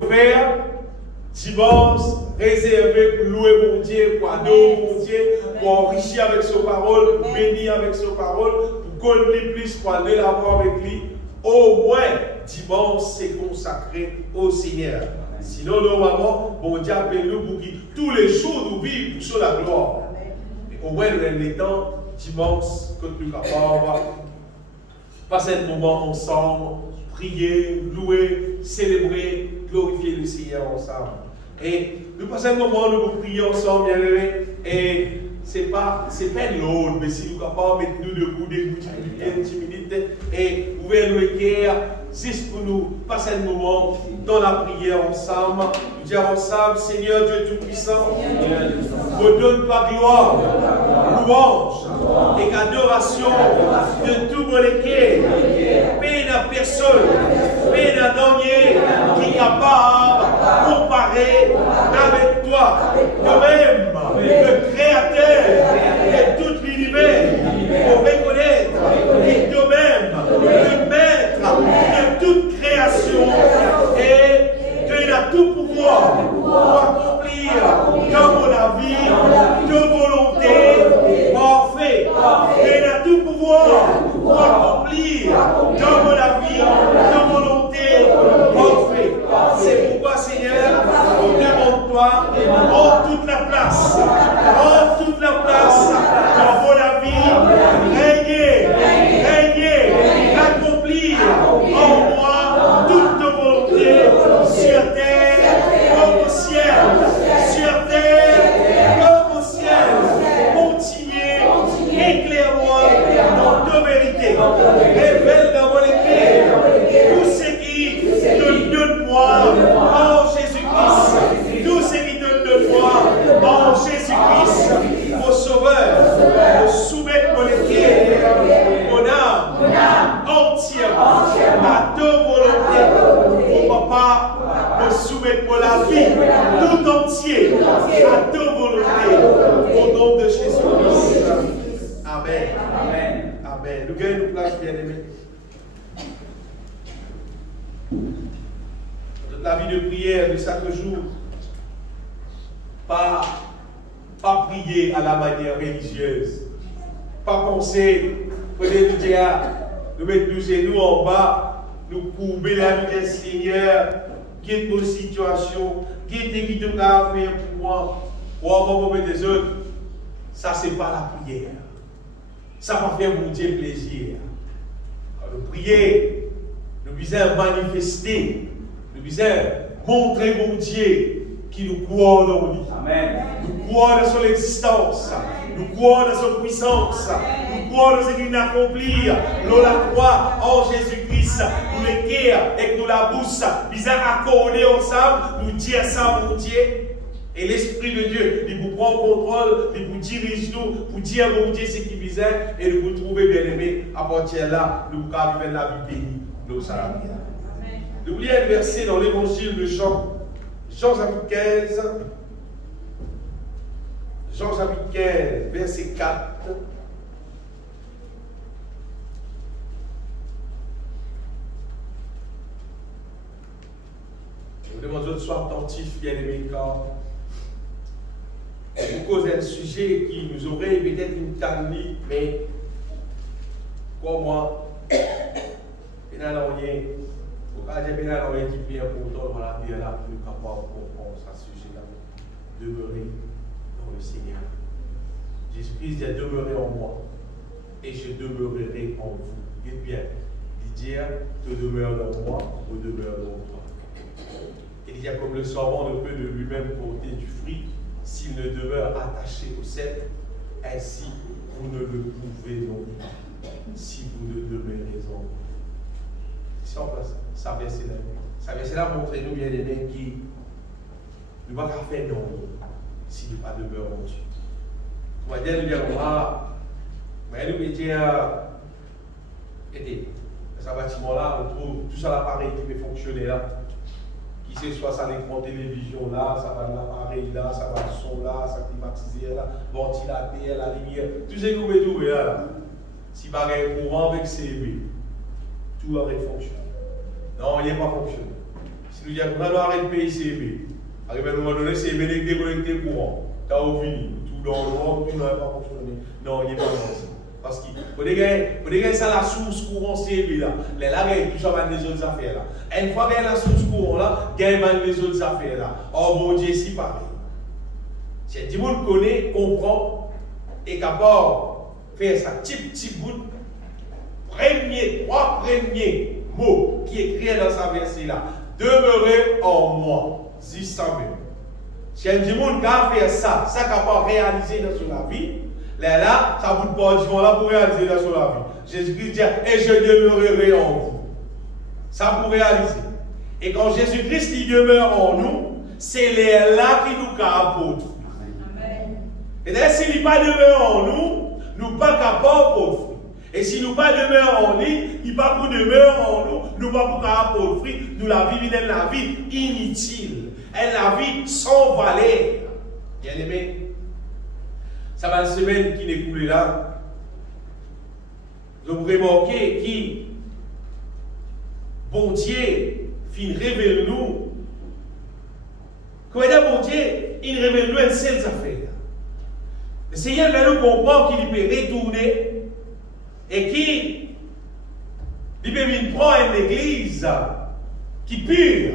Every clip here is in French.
Frère, dimanche réservé pour louer mon Dieu, pour adorer mon Dieu, pour enrichir avec ses paroles, pour bénir avec ses paroles, pour connaître plus, pour aller l'avoir avec lui. Au moins, dimanche, c'est consacré au Seigneur. Sinon, normalement, bon Dieu appelle-nous pour que tous les jours nous vivons sur la gloire. Et au moins, dans les temps, dimanche, quand nous capables, passer un moment ensemble, prier, louer, célébrer, glorifier le Seigneur ensemble. Et nous passons un moment, nous prions ensemble, bien aimés, et c'est pas l'autre, mais si nous sommes capables de mettre nous debout, des 10 minutes, et ouvrir le cœur, juste pour nous passer un moment dans la prière ensemble, nous dire ensemble, Seigneur Dieu Tout-Puissant, me donne ta gloire, louange et adoration de tout mon cœur, peine à personne, peine à dernier qui est capable de comparer avec toi, toi-même, le Créateur de tout l'univers, pour reconnaître que toi-même, le Maître de toute création, et tu as tout pouvoir pour accomplir dans mon vie de volonté parfaite. Tu as tout pouvoir pour accomplir dans mon vie de volonté parfaite. C'est pourquoi, Seigneur, on demande-toi en toute la place, dans mon vie, régner, accomplir en moi toute volonté sur terre comme au ciel, sur terre comme au ciel. Continuez, éclaire-moi dans ta vérité. Révèle dans mon écrit tout ce qui te donne moi en Jésus-Christ. Tout ce qui te donne moi en Jésus-Christ, mon Sauveur, pour soumettre mon équipe, mon âme entièrement à ta volonté. Mon papa, me soumettre pour la vie tout entier à ta volonté. Au nom de Jésus-Christ. Amen. Amen. Amen. Nous gagnons une place, bien-aimés. La vie de prière de chaque jour, pas prier à la manière religieuse, pas penser, prenez le diable, nous mettre nos genoux en bas, nous courber la vie du Seigneur, guide nos situations, guide qui te faire pour moi, ou encore pour des autres. Ça, c'est pas la prière. Ça va faire mon Dieu plaisir. Alors, nous prier, nous visons manifester. Nous disons, montrer mon Dieu qui nous croit dans lui. Amen. Nous croit dans son existence. Nous croit dans son puissance. Nous croit dans ce qu'il a accompli. Nous la croix en Jésus-Christ. Nous le cœur et nous la bouche. Nous accorder ensemble. Nous dire ça, mon Dieu. Et l'Esprit de Dieu, il vous prend contrôle, il vous dirige nous, pour dire mon Dieu ce qui visait, et nous vous trouvez bien aimé. À partir de là, nous pouvons vivre la vie bénie. Nous allons bien. Nous lisons un verset dans l'évangile de Jean, Jean chapitre 15, verset 4. Je vous demande de soyez attentifs, bien aimés, car vous causez un sujet qui nous aurait peut-être une tannie, mais comme moi, il n'y a rien. Quand j'ai bien alors qui est important dans la vie, là, plus capable de comprendre ce sujet-là. Demeurer dans le Seigneur. Jésus-Christ dit demeurer en moi et je demeurerai en vous. Dites bien, il dit te demeure dans moi, je demeure dans toi. Il dit comme le serment ne peut de lui-même porter du fruit s'il ne demeure attaché au cep, ainsi vous ne le pouvez non pas si vous ne demeurez en moi. Si on place ça verset-là montre-nous bien aimés qui ne va pas faire non s'il n'est pas demeure en Dieu. On va dire, nous disons, mais nous dire, dans ce bâtiment-là, on trouve tout ça l'appareil qui peut fonctionner là. Qui sait, soit ça l'écran télévision là, ça va l'appareil là, ça va le son là, ça climatiseur là, ventilateur, la lumière, tout ce que vous pouvez trouver là. Si vous avez un courant avec CV, tout aurait fonctionné. Non, il n'est pas fonctionné. Si nous disons qu'on doit arrêter de payer CB, arrive à un moment donné, CB n'est déconnecté le courant. Tu as fini. Tout dans le monde, tout n'a pas fonctionné. Non, il n'est pas comme ça. Parce qu'il faut gagner ça la source courant CB là. Là, il y a tout ça dans les autres affaires là. Une fois qu'il y a la source courant là, il y a les autres affaires là. Oh mon Dieu, c'est pareil. Si tout le monde connaît, comprend, est capable de faire ça, petit bout, trois premiers mots qui écrits dans sa verset là. Demeurer en moi. Si ça même. Si un monde qui a fait ça, ça capable de réaliser dans son vie, là, ça vous pas du là pour réaliser dans son vie. Jésus-Christ dit, et je demeurerai en vous. Ça pour réaliser. Et quand Jésus-Christ il demeure en nous, c'est là qui nous apporte. Et d'ailleurs, s'il n'est pas demeure en nous, nous ne pas capables de fruit. Et si nous pas demeure en lui, il pas pour demeure en nous, nous pas pour capables de fruit, nous la vie est la vie inutile. Elle la vie sans valeur. Bien aimé, ça va une semaine qui n'est coulée là. Vous remarquez qui, bon Dieu, fin révèle nous. Quand il bon Dieu, il révèle nous une seule affaire. Le Seigneur va nous comprendre qu'il peut retourner et qu'il peut prendre une église qui est pure,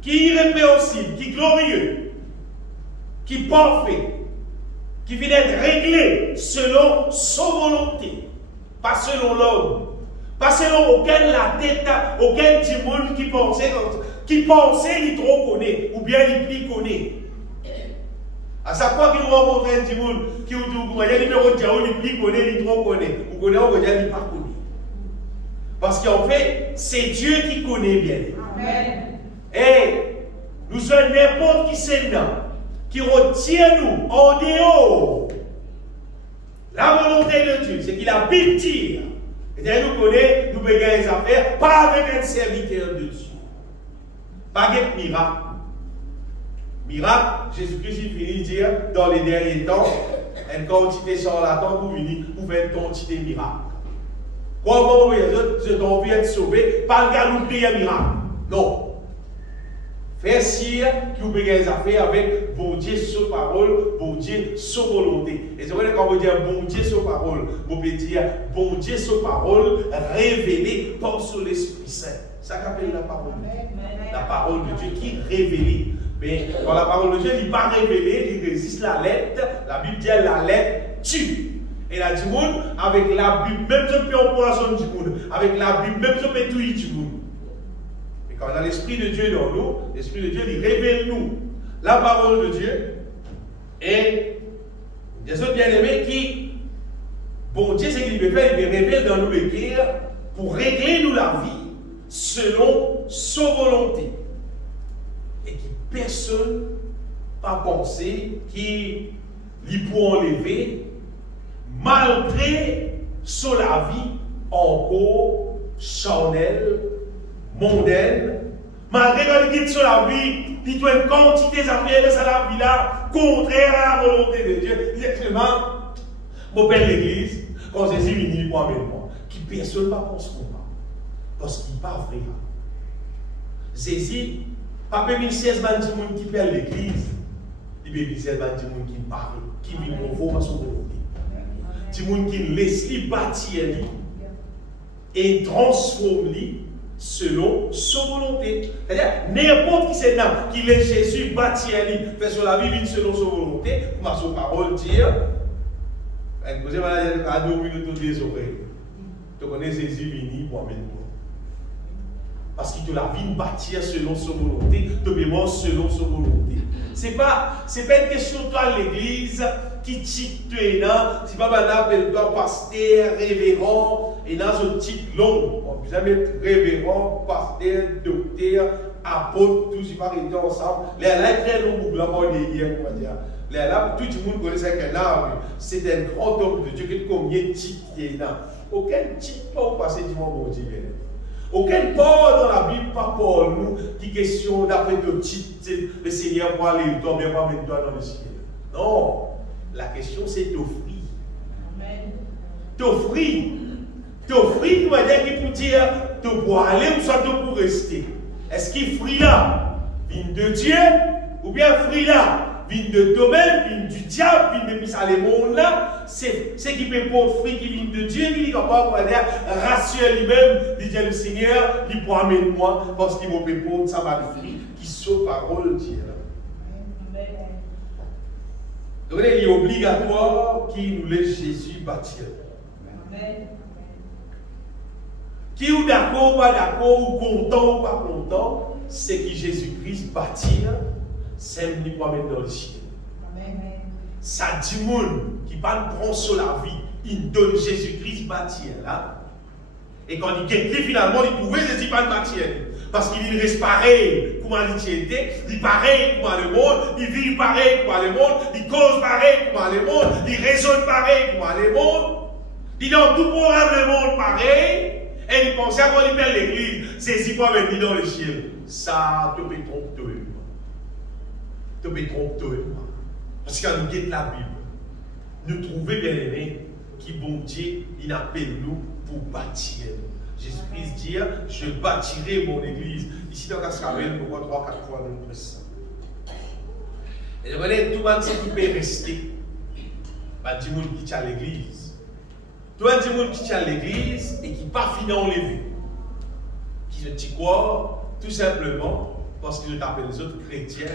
qui est irrépréhensible, qui est glorieux, qui est parfait, qui vient d'être réglé selon son volonté, pas selon l'homme, pas selon aucun la tête, aucun petit monde qui pensait qu'il trop connaît, ou bien il connaît. À chaque fois qu'il nous rencontre un petit monde qui est autour de nous, il y a des numéros de diao, il connaît, il trop connaît. Vous connaissez, on va dire, il pas connaît. Parce qu'en fait, c'est Dieu qui connaît bien. Amen. Et nous sommes n'importe qui c'est là, qui retient nous en dehors. La volonté de Dieu, c'est qu'il a pitié. Et d'ailleurs, nous connaissons, nous payons les affaires, pas avec un serviteur de Dieu. Pas avec miracle. Miracle, Jésus-Christ finit de dire dans les derniers temps, une quantité charlatan pour venir pour faire une quantité miracle. Comment je envie d'être sauvé, pas le gars nous payer un miracle. Non. Faire sire que vous payez les affaires avec bon Dieu sur parole, bon Dieu sur volonté. Et c'est vrai quand vous dites bon Dieu sur parole, vous pouvez dire bon Dieu sur parole révélé par sur l'Esprit Saint. Ça qu'appelle la parole. La parole de Dieu qui est révélée. Mais quand la parole de Dieu n'est pas révélée, il résiste la lettre. La Bible dit la lettre tue. Et la du monde, avec la Bible, même si on peut empoisonner du monde, avec la Bible, même si on peut tuer du monde. Et quand on a l'Esprit de Dieu dans nous, l'Esprit de Dieu, il révèle nous la parole de Dieu. Et des autres bien-aimés qui, bon Dieu, c'est qu'il peut faire, il révèle dans nous le cœur pour régler nous la vie selon sa volonté. Et qui personne n'a pensé qui lui peut enlever malgré sur la vie encore charnelle, mondaine, malgré qu'on dit sur la vie, il y a une quantité d'affaires de la vie là, contraire à la volonté de Dieu. Il dit actuellement, mon père l'église, quand Jésus vient pour amener moi, qui personne ne pense comme moi, parce qu'il n'est pas vrai. Jésus, pas permis 16 man de monde qui perd l'église, il peut dire 16 man de monde qui parle, qui vit conforme à son volonté. Des gens qui laissent lui bâtir et transforment lui selon son volonté. C'est-à-dire, n'importe qui c'est là qui laisse Jésus bâtir lui, fait sur la vie selon son volonté, comme son parole dire, vous avez à 2 minutes des oreilles. Tu connais Jésus vini pour amener toi. Parce qu'il te la vie bâtir selon son volonté, te mémoire selon son volonté. Ce n'est pas une question de toi l'église qui titre tu es là, c'est pas un appel toi pasteur, révérend, et dans un titre long. On peut jamais être révérend, pasteur, docteur, apôtre, tout ça qui est ensemble. Là, est très long pour la bonne hier, on va dire. Là, tout le monde connaît ça qu'un arbre. C'est un grand homme de Dieu qui a combien de titres qui est là. Aucun titre pas passer du monde bon Dieu. Aucun part dans la Bible, pas pour nous, qui question d'après le titre, le Seigneur pour aller dormir, pas mettre toi dans le ciel. Non, la question c'est t'offrir. T'offrir. T'offrir, nous va dire qu'il peut dire te pour aller ou soit te pour rester. Est-ce qu'il frit là? vient de Dieu, ou bien fruit là, vient de toi-même, vient du diable, vient depuis ça, les mondes là, c'est qui peut porter fruit qui vient de Dieu, qui est capable de dire, rassure lui-même, dit le Seigneur, il peut amener moi, parce qu'il peut porter ça va le fruit, qui sont parole de Dieu. Donc il est obligatoire qu'il nous laisse Jésus bâtir. Amen. Qui ou d'accord ou pas d'accord, ou content ou pas content, c'est que Jésus-Christ bâtit, c'est venu pour mettre dans le ciel. Ça dit monde qui pas prend sur la vie, il donne Jésus-Christ bâtir là. Et quand il quitte, finalement, il pouvait Jésus pas bâtir. Parce qu'il reste pareil comme l'humanité, il pareil comme le monde, il vit pareil comme le monde, il cause pareil comme le monde, il raisonne pareil comme le monde. Il dans tout programme le monde pareil. Et il pensait qu'on lui perd l'église, c'est si pas venir dans le ciel. Ça, tu peux tromper. Tu peux tromper. Parce que quand nous guettons la Bible, nous trouvons bien aimé qui bon Dieu, il appelle nous pour bâtir. Jésus-Christ dit, je bâtirai mon église. Ici dans Cascavel, nous voyons 3-4 fois nous ça. Et vous voyez, tout le monde qui peut rester, du monde qui tient l'église. Tout le monde qui tient l'église et qui n'est pas fini enlevé. Qui se dit quoi? Tout simplement parce qu'ils appellent les autres chrétiens,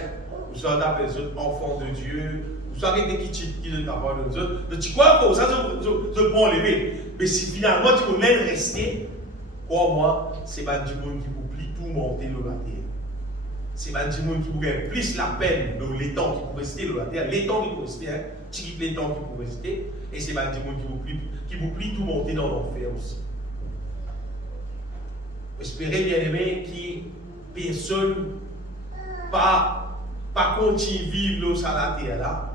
ou soit appellent les autres enfants de Dieu, ou soit quelqu'un qui les appelle les autres. Mais tu crois que ça se prend enlever. Mais si finalement tu veux même rester, crois-moi, c'est pas du monde qui oublie tout monter le la terre. C'est pas du monde qui oublie plus la peine de l'étang qui peut rester le la terre, l'étang qui peut rester, tu quittes l'étang qui peut rester, et c'est pas du monde qui oublie tout monter dans l'enfer aussi. Espérez bien aimé que personne pas continue à vivre sur la terre là,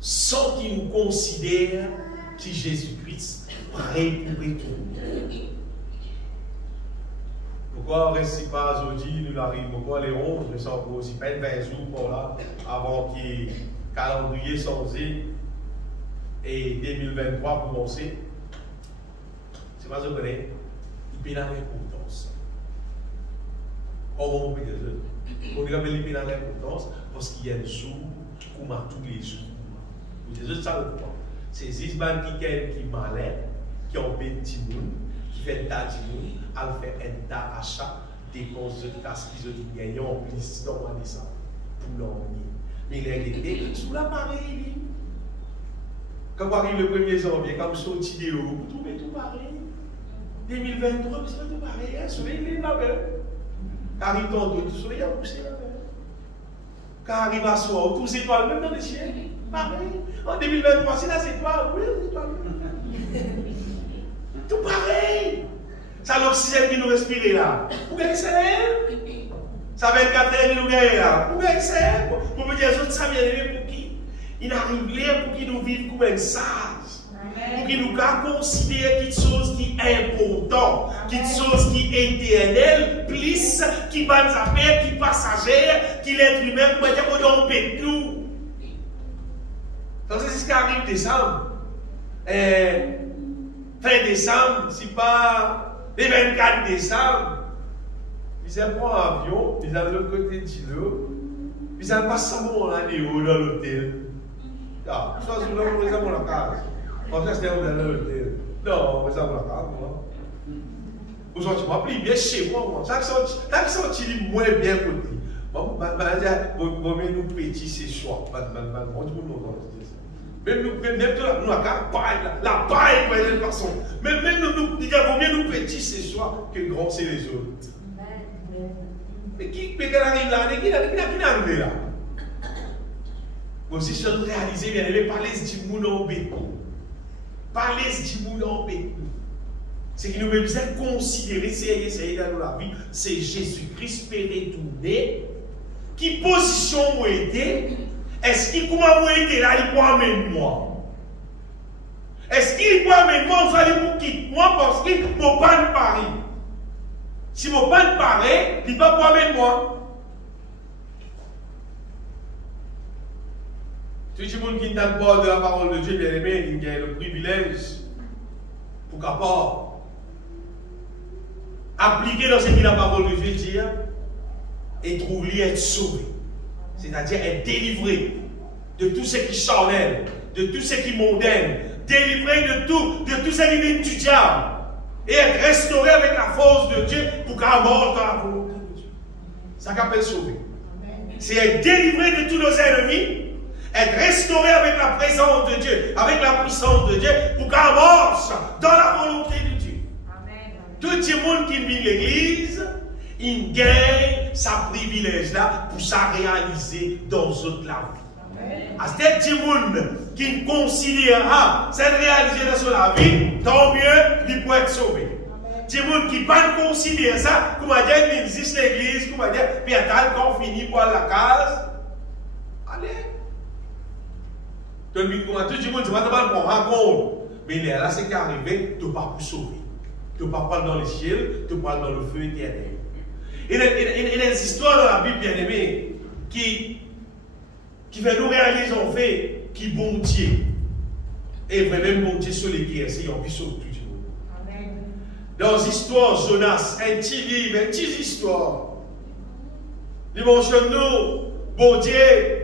sans qu'il nous considère que Jésus-Christ prêt pour retourner. Pourquoi on ne reste pas aujourd'hui, nous arrivons, pourquoi les 11, nous sommes aussi pas 20 jours pour là, avant que le calendrier changé et 2023 commencer. C'est pas ce que c'est, il peut avoir l'importance. Comment on peut dire ça? On dit qu'il peut avoir l'importance parce qu'il y a un jour, comme à tous les jours. Vous dites ça ou pas? C'est Zizban qui malin, qui ont fait petit monde, qui fait un tas de monde, à faire un tas achat, dépenses de tasse qu'ils ont gagné en plus dans ça pour l'emmener. Mais il a été sous l'appareil. Quand on arrive le 1er janvier, comme sur vidéo, vous trouvez tout pareil. 2023, vous trouvez tout pareil. Le soleil est là-bas. Quand arrive tantôt, le soleil a poussé là-bas. Quand arrive à soir, tous les étoiles, même dans le ciel, pareil. En 2023, c'est la étoile. Oui, les étoiles. Tout pareil. Ça l'oxygène qui nous respire là. Vous voyez ça? Ça 24 heures qui nous gagne là. Vous voyez ça? Pour me dire, ça vient de pour qui? Il arrive là pour qu'il nous vive comme un sage. Pour qu'il nous considère quelque chose qui est important, quelque chose qui est éternel, plus qui va nous appeler, qui est passagère, qui l'être lui-même, pour dire qu'on peut tout. Donc c'est ce qui arrive décembre. Fin décembre, si pas le 24 décembre, ils prennent un avion, ils allent de l'autre côté de Chilo, ils allent passer un moment là dans l'hôtel. Ah, soit sur l'homme, ils ont la case. En fait, c'était dans l'hôtel. Non, ils ont la case, moi. Aujourd'hui, tu m'appelles bien chez moi. Chaque sortie, il moins bien côté. Bon, mais nous petits, c'est choix. Même nous, la paille, de façon. Même nous, combien nous petits, c'est choix que grand, c'est les autres. Mais qui peut arriver là? Qui arrive là? Aussi, je dois réaliser, bien aimé, parler du monde en bête. Parler du monde en bête. C'est qu'il nous veut bien considérer, essayer dans la vie, c'est Jésus-Christ peut retourner. Qui position moi été? Est-ce qu'il comment moi été là, il peut amener moi? Est-ce qu'il peut amener moi? Vous allez vous quitter moi parce qu'il ne peut pas Paris. Si mon pas de Paris, il ne peut pas amener moi. Tout le monde qui n'a pas de la parole de Dieu, bien aimé, il a le privilège pour capable appliquer dans ce que la parole de Dieu dit et trouve-lui être sauvé. C'est-à-dire être délivré de tout ce qui est charnel, de tout ce qui est mondain, délivré de tout ce qui vient du diable, et être restauré avec la force de Dieu pour qu'à mort dans la volonté de Dieu. Ça qu'appelle sauver. C'est être délivré de tous nos ennemis, être restauré avec la présence de Dieu, avec la puissance de Dieu, pour qu'à mort dans la volonté de Dieu. Amen. Tout le monde qui vit l'église, il gagne sa privilège là pour ça réaliser dans toute la vie. À ce petit monde qui considère cette réalisation de la vie, tant mieux, il peut être sauvé. Petit monde qui ne considère ça, comme dire qu'il existe l'église, comme dire, puis quand on finit par la case, allez. Tout le monde, c'est pas de qu'on rencontre. Mais là, c'est qu'arrivé, tu ne pas pour sauver. Tu ne pas prendre dans les ciels, tu ne pas dans le feu éternel. Il y a des histoires dans la Bible, bien aimée, qui fait nous réaliser en fait qui bon Dieu. Et vraiment bon Dieu sur les guerres, c'est un puissant tout du monde. Amen. Dans l'histoire, Jonas, un petit livre, une petite histoire. Il mentionne nous, bon Dieu,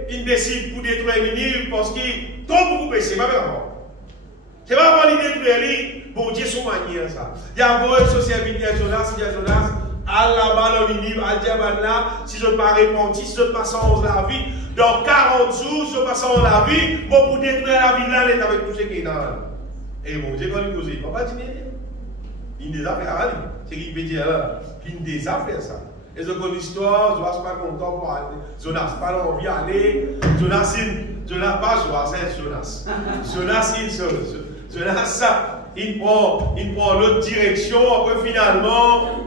il décide pour détruire Ninive parce qu'il trop beaucoup péché, pas vraiment. C'est pas vraiment l'idée de détruire, bon Dieu, son manière ça. Il y a un vrai société à Jonas, il y a Jonas. Allah dans Ninive, al là, si je ne pas repenti, si je ne pas sans la vie, dans 40 jours, si je ne pas sans la vie, bon pour détruire la vie là, il est avec tout ce qui est dans là. Et bon, j'ai quand même posé, il ne va pas dire il des affaires à lui. C'est qu'il peut dire là, il des affaires ça. Et ce qu'on l'histoire, Jonas pas content pour aller, Jonas pas envie d'aller, Jonas pas Jonas, c'est Jonas. Jonas, il prend l'autre direction, après finalement.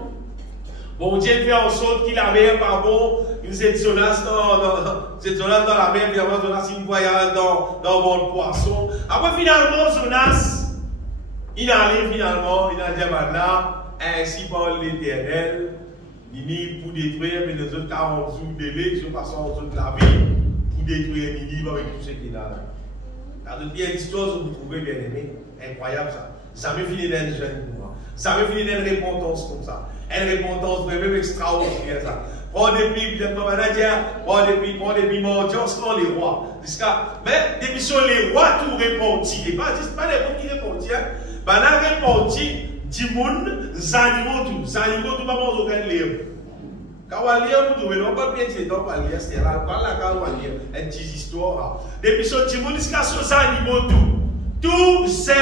Bon Dieu fait en sorte qu'il la mer pas bon, il s'est Jonas dans la mer, évidemment Jonas il voyage dans le poisson. Après finalement Jonas, il allait finalement, il a dit là, ainsi parle l'Éternel, Ninive pour détruire, mais les autres 40 jours de délai, ils sont passés en dessous de la vie pour détruire Ninive avec tout ce qu'il a là. Alors, il y a une histoire que vous trouvez bien aimé, incroyable ça. Jamais fini d'être jeune pour moi. Jamais fini d'être repentance comme ça. Une repentance vraiment extraordinaire ça. Prends des pipes, prends des pipes mendiants, c'est les rois. Mais depuis sont les rois tout répandis. Et pas les gens qui répandis. Ben là, répandis, 10 monde, les animaux tout, pas manger aucun livre. Quand on lit, vous trouvez, non pas bien c'est donc pas lire, c'est là, quand on lit, une petite histoire. Depuis sont 10 monde, jusqu'à ces animaux tout c'est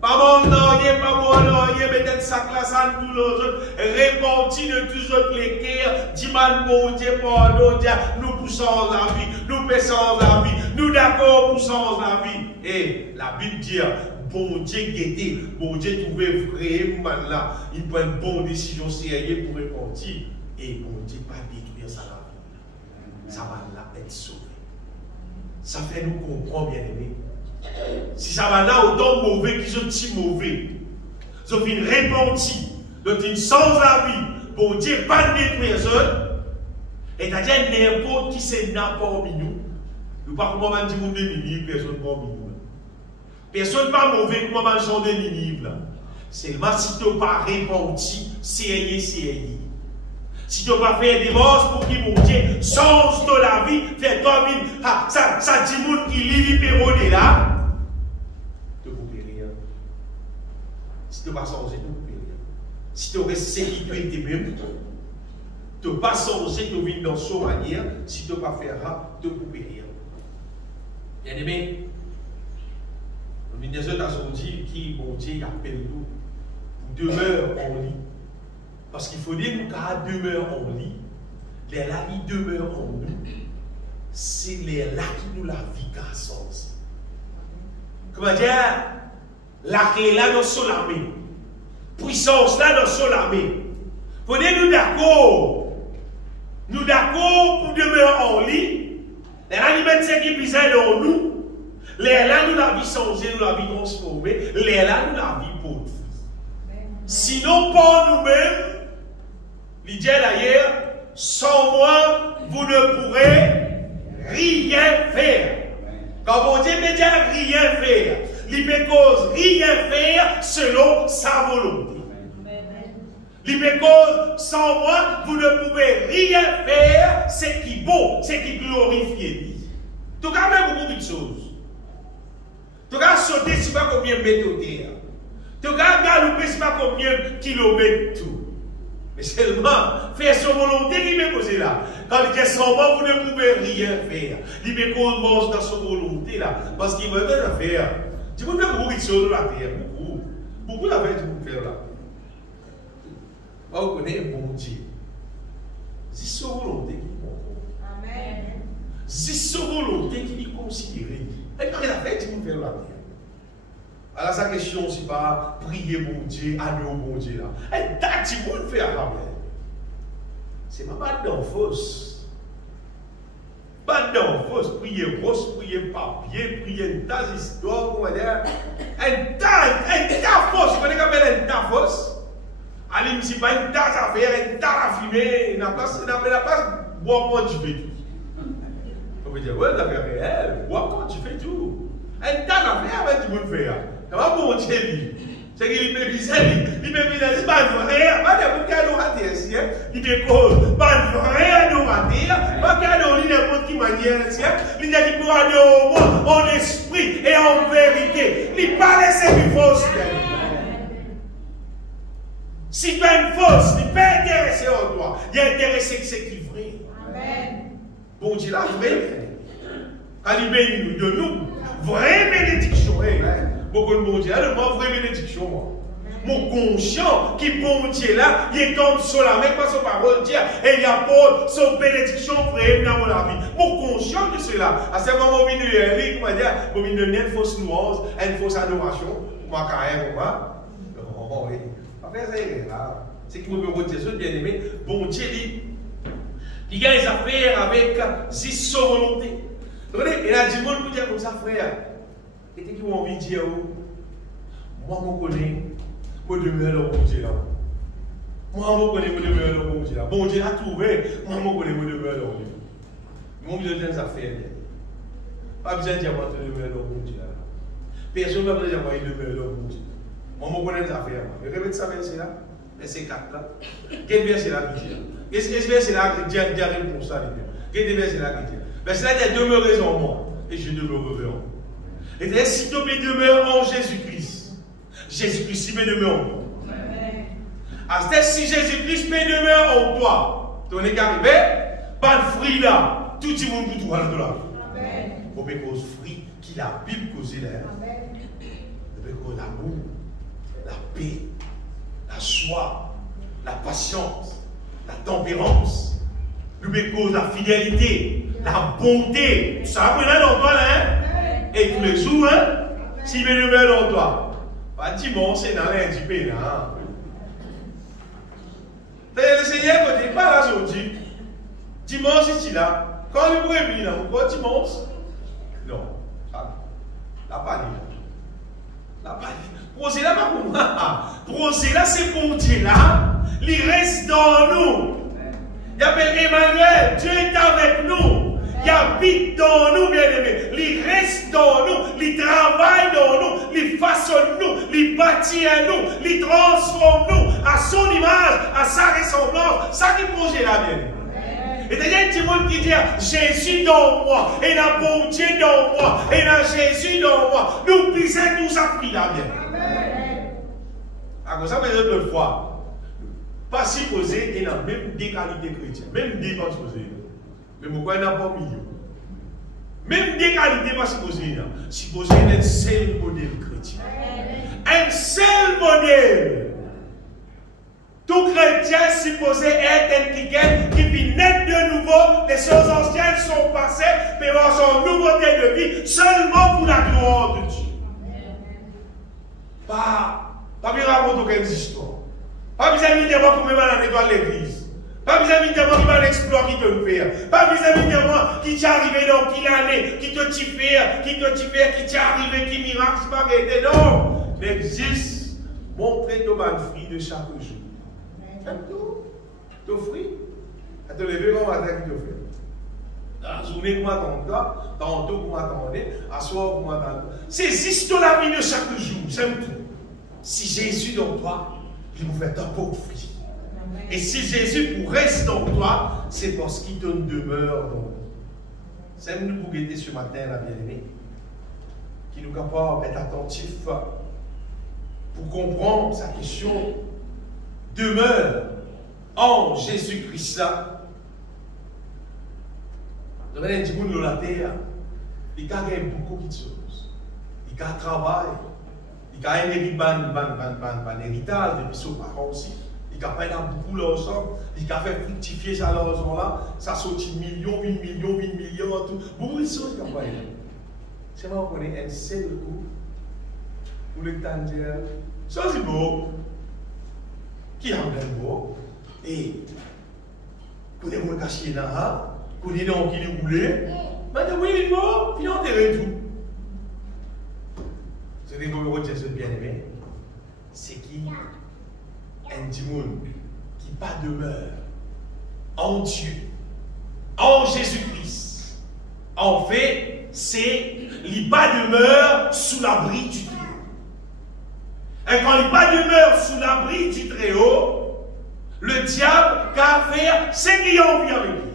pas bon, peut-être ça classe à tous les autres, répartis de tous autres les guerres, dis-moi, bon Dieu, pardon, nous poussons la vie, nous baissons la vie, nous d'accord poussons la vie. Et la Bible dit, bon Dieu guetté, bon Dieu trouvé vraiment là, il prend une bonne décision sérieuse pour répartir, et bon Dieu pas détruire ça la vie. Ça va là être sauvé. Ça fait nous comprendre, bien aimé. Si ça va là, autant mauvais qu'ils sont si mauvais. Ils ont une répantie, donc une sans la vie, bon Dieu, pas de détruire ça. Et c'est-à-dire n'importe qui c'est n'importe nous. Nous ne parlons pas de monde de Ninive, personne pas nous. Personne pas mauvais comme un genre de Ninive. Seulement si tu n'as pas répanti, c'est. Si tu n'as pas fait des morts pour qui, mon Dieu, change de la vie, fait toi ça dit monde qui lit libéré là, tu ne peux rien. Si tu n'as pas changé, tu ne peux rien. Si tu aurais sécurité même, tu n'as pas changé, tu vis dans son manière, si tu n'as pas fait ça, tu ne peux rien. Bien aimé, le ministre a dit qui, mon Dieu, appelle nous, demeure en lit. Parce qu'il faut dire que quand il demeure en lit, les là qui demeurent en nous, c'est les là qui nous la vie qu'à sens. Comment dire? La clé là dans son armée. Puissance là dans son armée. Il faut dire nous d'accord. Nous d'accord pour demeurer en lit. Les là qui mettent ce qui brisait dans nous. Les là nous la vie changée, nous la vie transformée. Les là nous la vie pour. Sinon, pour nous-mêmes, il dit d'ailleurs, sans moi, vous ne pourrez rien faire. Quand on dit, mais dit rien faire, il peut cause rien faire selon sa volonté. Cause, sans moi, vous ne pouvez rien faire, c'est qui bon, c'est qui glorifie. En tout cas, même beaucoup de choses. En tout cas, sauter, c'est pas combien de mètres au terre. En tout cas, galoper, c'est pas combien de kilomètres tout. Mais seulement, faire son volonté, il me cause là. Quand il dit sans moi, vous ne pouvez rien faire. Il me cause mange dans son volonté là. Parce qu'il veut bien faire. Tu peux faire beaucoup de choses dans la terre. Beaucoup. Beaucoup d'affaires tu peux faire là. Vous connaissez un bon Dieu. C'est sa volonté qui est bon. Amen. C'est sa volonté qui est considérée. Et puis la fête, tu peux faire la terre. Alors sa question, c'est pas prier bon Dieu, aller au bon Dieu là. Et t'as tu peux faire la terre. C'est pas dans fausse. Pas dans fausse. Prier grosse, prier papier, prier une tas d'histoire, on va dire. Un tas fausse. Vous connaissez comment un tas fausse? Allez, si pas une tasse à faire, une tasse à fumer, la place, boire quand tu fais tout. On peut dire, ouais, t'as fait réel, boire quand tu fais tout. Une tasse à faire, tu peux le faire. Ça va bon Dieu, c'est qu'il me dit, il me dit, c'est pas vrai, pas de cadeau raté ici, il me cause, pas de vrai cadeau raté, pas de cadeau, il n'importe qui manière ici, il a dit pour aller au moins en esprit et en vérité. Il pas laissé du fausse. Si tu as une fausse, il n'est pas intéressé en toi. Il est intéressé que c'est qui est vrai. Amen. Bon Dieu, la vraie. Quand il bénit de nous, vraie bénédiction. Beaucoup de bon Dieu, là, moi, vraie bénédiction. Moi. Mon conscient qui bon Dieu là, il tombe sur la main, pas son parole Dieu, et il apporte son bénédiction vraie dans la vie. Mon conscient de cela, à ce moment où il est, comment dire, où il y a une fausse nuance, une fausse adoration, moi, quand même, moi, non, oui. C'est qui me retirer ça, bien aimé. Bon Dieu dit, il y a des affaires avec sa volonté. Il y a du monde pour dire comme ça, frère. Et qui ont envie de dire, moi, je connais, je demeure dans bon Dieu là. Moi, je connais, je demeure dans bon Dieu là. Bon Dieu a trouvé, moi, je connais, je demeure dans bon Dieu. Mon Dieu, des affaires. Pas besoin de dire, moi, je demeure dans bon Dieu là. Personne n'a pas besoin de dire, moi, je demeure dans bon Dieu. Moi, je connais des affaires. Je répète ça, verset là. Verset 4 là. Quel verset là qui dit? Qu'est-ce que verset là qui dit pour ça? Quel verset là qui dit? Verset là, il y a demeuré en moi. Et je demeurerai en vous. Et si tu demeures en Jésus-Christ, Jésus-Christ me demeure en toi. Amen. Si Jésus-Christ me demeure en toi, tu n'es qu'arrivé, pas de fruit là. Tout le monde pour tout là. Amen. Pour que cause fruit qui la Bible cause là. Amen. Pour l'amour, la paix, la joie, la patience, la tempérance, la fidélité, la bonté. Ça va prendre dans toi là, hein? Et tous les jours, hein? S'il me demeure dans toi, pas dimanche, c'est dans l'indipé là. Le Seigneur ne dit pas là aujourd'hui. Dimanche, c'est là. Quand il pourrait venir là, pourquoi dimanche? Non, la pas dit. Prosé là, pas pour moi. Prosé là, c'est pour Dieu là. Il reste dans nous. Il appelle Emmanuel. Dieu est avec nous. Il habite dans nous, bien-aimés. Il reste dans nous. Il travaille dans nous. Il façonne nous. Il bâtit à nous. Il transforme nous à son image, à sa ressemblance. Ça qui projet là, bien-aimés. Et il y a un petit monde qui dit Jésus dans moi, et la bon Dieu dans moi, et la Jésus dans moi. Nous puissons tout ça pris là bien. Alors ça veut dire que fois, pas supposé et dans même des qualités chrétiennes, même des pas supposés. Mais pourquoi il n'a pas mis? Même des qualités pas supposées, supposé un seul modèle chrétien. Un seul modèle. Tout chrétien supposé être un qui vit net de nouveau, les choses anciennes sont passées, mais dans son nouveauté de vie, seulement pour la gloire de Dieu. Pas bien raconter aucune histoire. Pas besoin de dire comment on est dans l'église. Pas besoin de dire comment on l'exploit qui te le fait. Pas besoin de dire qui t'est arrivé dans quelle année, qui te fait, qui t'est arrivé, qui miracle, c'est pas gagné. Non, il existe. Montrez ton fruit de chaque jour. Tu fruit. Tu te lever comme matin qui te fait. La journée pour m'attendre, tantôt pour m'attendre, à soir pour m'attendre. Saisisse la vie de chaque jour, c'est tout. Si Jésus dans toi, il vous fait un beau fruit. Et si Jésus reste en toi, c'est parce qu'il te demeure dans nous. C'est nous pour guetter ce matin, la bien-aimée, qui nous capable d'être attentifs pour comprendre sa question. Demeure en Jésus-Christ là. Vous avez dit, vous la terre, il y a beaucoup de choses. Il y a un travail, il y a un héritage depuis ses parents aussi. Il y a beaucoup d'argent, il a fait fructifier ça l'argent là, ça sortit millions, 8 millions, tout. Beaucoup de choses qu'il a fait. C'est vrai qu'on est un seul coup pour le temps de dire, ça c'est beau, qui a un beau, et pour les gens cachés là, pour les gens qui les roulaient, mais oui, il faut, il a enterré tout. C'est des gens qui sont bien aimés, c'est qui un monde qui pas demeure en Dieu, en Jésus-Christ. En fait, c'est il pas demeure sous l'abri du Très-Haut. Et quand il pas demeure sous l'abri du Très-Haut, le diable qu'a faire, c'est qu'il a envie avec lui.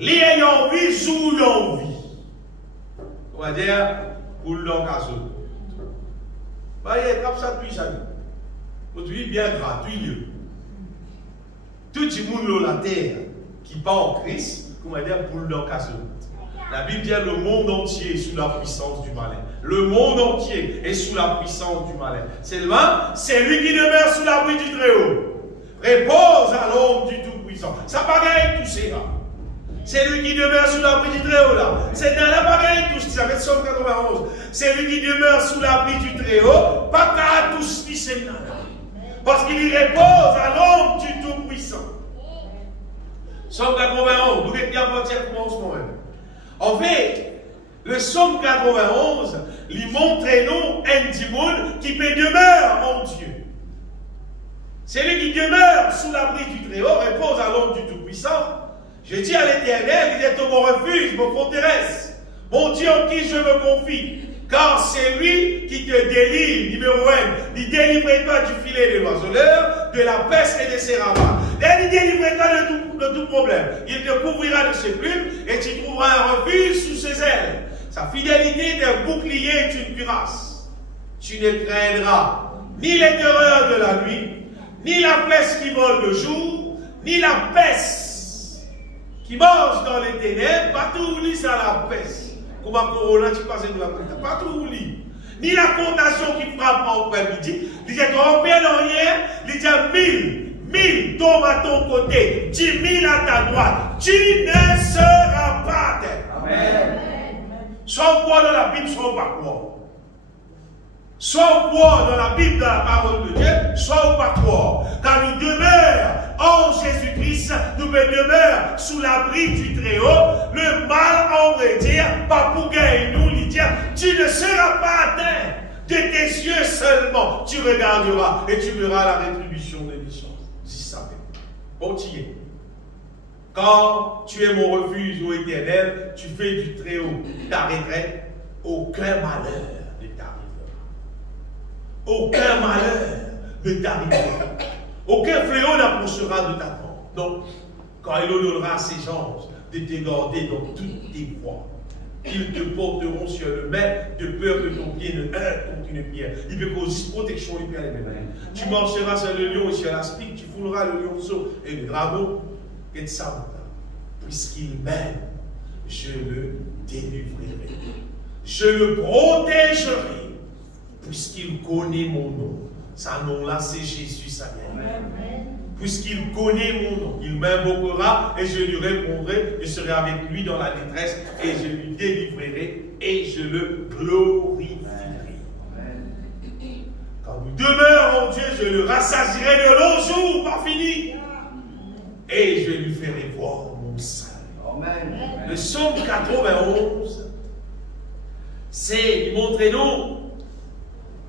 Il a envie, sous l'envie. On va dire, pour l'occasion. Bah, il y a comme ça depuis ça. Aujourd'hui, bien gratuit. Tout le monde la terre qui part en Christ, comment dire, pour l'occasion. La Bible dit le monde entier est sous la puissance du malin. Le monde entier est sous la puissance du malin. Seulement, c'est lui qui demeure sous l'abri du Très-Haut. Repose à l'ombre du Tout-Puissant. Ça pas gagner tout ça. C'est lui qui demeure sous l'abri du Très-Haut là. C'est dans la bagaille tout ça. C'est Somme 91. C'est lui qui demeure sous l'abri du Très-Haut. Pas qu'à tous qui c'est là. Parce qu'il y repose à l'ombre du Tout-Puissant. Somme 91. Vous êtes bien parti à commencement même. En fait, le Somme 91 lui montre nous un démon qui peut demeurer en Dieu. C'est lui qui demeure sous l'abri du Très-Haut, repose à l'ombre du Tout-Puissant. Je dis à l'Éternel, il est mon refuge, mon forteresse, mon Dieu en qui je me confie. Car c'est lui qui te délivre, numéro 1, il délivre-toi du filet de l'oiseleur, de la peste et de ses ravages. Il délivre-toi de tout problème. Il te couvrira de ses plumes et tu trouveras un refuge sous ses ailes. Sa fidélité est un bouclier et une cuirasse. Tu ne craindras ni les terreurs de la nuit, ni la flèche qui vole le jour, ni la peste qui mange dans les ténèbres. Partout où lit ça la peste. Comme à Corona, tu passes de la peste. Partout où lit. Ni la contagion qui frappe en après-midi. Il dit, ton père rien, il dit 1000 tombent à ton côté, 10 000 à ta droite. Tu ne seras pas à terre. Amen. Soit au quoi dans la Bible, soit au pas quoi. Soit au quoi dans la Bible, dans la parole de Dieu, soit au pas quoi. Car nous demeurons en Jésus-Christ, nous demeurons sous l'abri du Très-Haut. Le mal, on va dire, pas pour gagner nous, il dit, tu ne seras pas atteint. De tes yeux seulement, tu regarderas et tu verras la rétribution des méchants. Si ça fait. Bon, tu y es. Quand tu es mon refuge, ô Éternel, tu fais du Très-Haut ta retraite, aucun malheur ne t'arrivera. Aucun malheur ne t'arrivera. Aucun fléau n'approchera de ta tente. Donc, quand il honorera ses anges de te garder dans toutes tes voies, ils te porteront sur le maître de peur que ton pied ne heurte contre une pierre. Il peut causer protection et pierre les mêmes. Tu marcheras sur le lion et sur l'aspic, tu fouleras le lionceau et le dragon. Et ça, puisqu'il m'aime, je le délivrerai. Je le protégerai, puisqu'il connaît mon nom. Sa nom-là, c'est Jésus, sa mère. Puisqu'il connaît mon nom, il m'invoquera et je lui répondrai. Je serai avec lui dans la détresse et je lui délivrerai et je le glorifierai. Quand nous demeurons en Dieu, je le rassasierai de longs jours, pas fini. Et je lui ferai voir mon salut. Le Psaume 91, c'est montrer-nous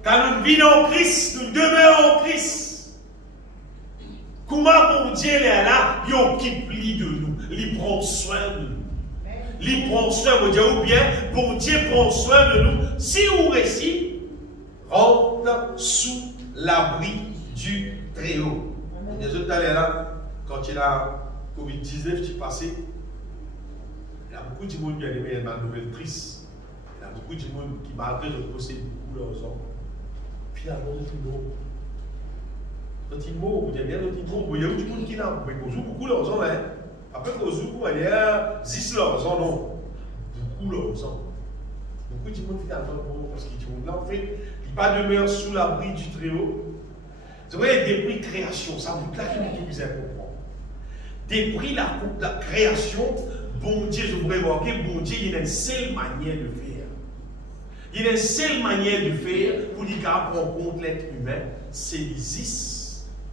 quand nous vivons en Christ, nous demeurons en Christ. Comment mon Dieu est là, il occupe de nous, il prend soin de nous. Il prend soin, mon Dieu, ou bien, mon Dieu prend soin de nous. Si vous réussissez, rentre sous l'abri du Très-Haut. Les autres allés là, quand il y a la Covid-19 qui est passé, il y a beaucoup de monde qui a aimé une nouvelle triste. Il y a beaucoup de monde qui, malgré le possède beaucoup leurs hommes. Finalement, notre mot, vous dites bien notre mot, il y a beaucoup de monde qui n'a pas beaucoup leurs hommes. Après, qu'on joue, il y a 10 leurs hommes, non. Beaucoup leurs hommes. Beaucoup de monde finalement, parce qu'ils disent là, en fait, il pas demeure sous l'abri du Très-Haut. Vous voyez, des prix création, ça vous là qui nous vous comprendre. Des prix la création, bon Dieu, je voudrais voir que bon Dieu, il y a une seule manière de faire. Il y a une seule manière de faire pour lui prendre en compte l'être humain, c'est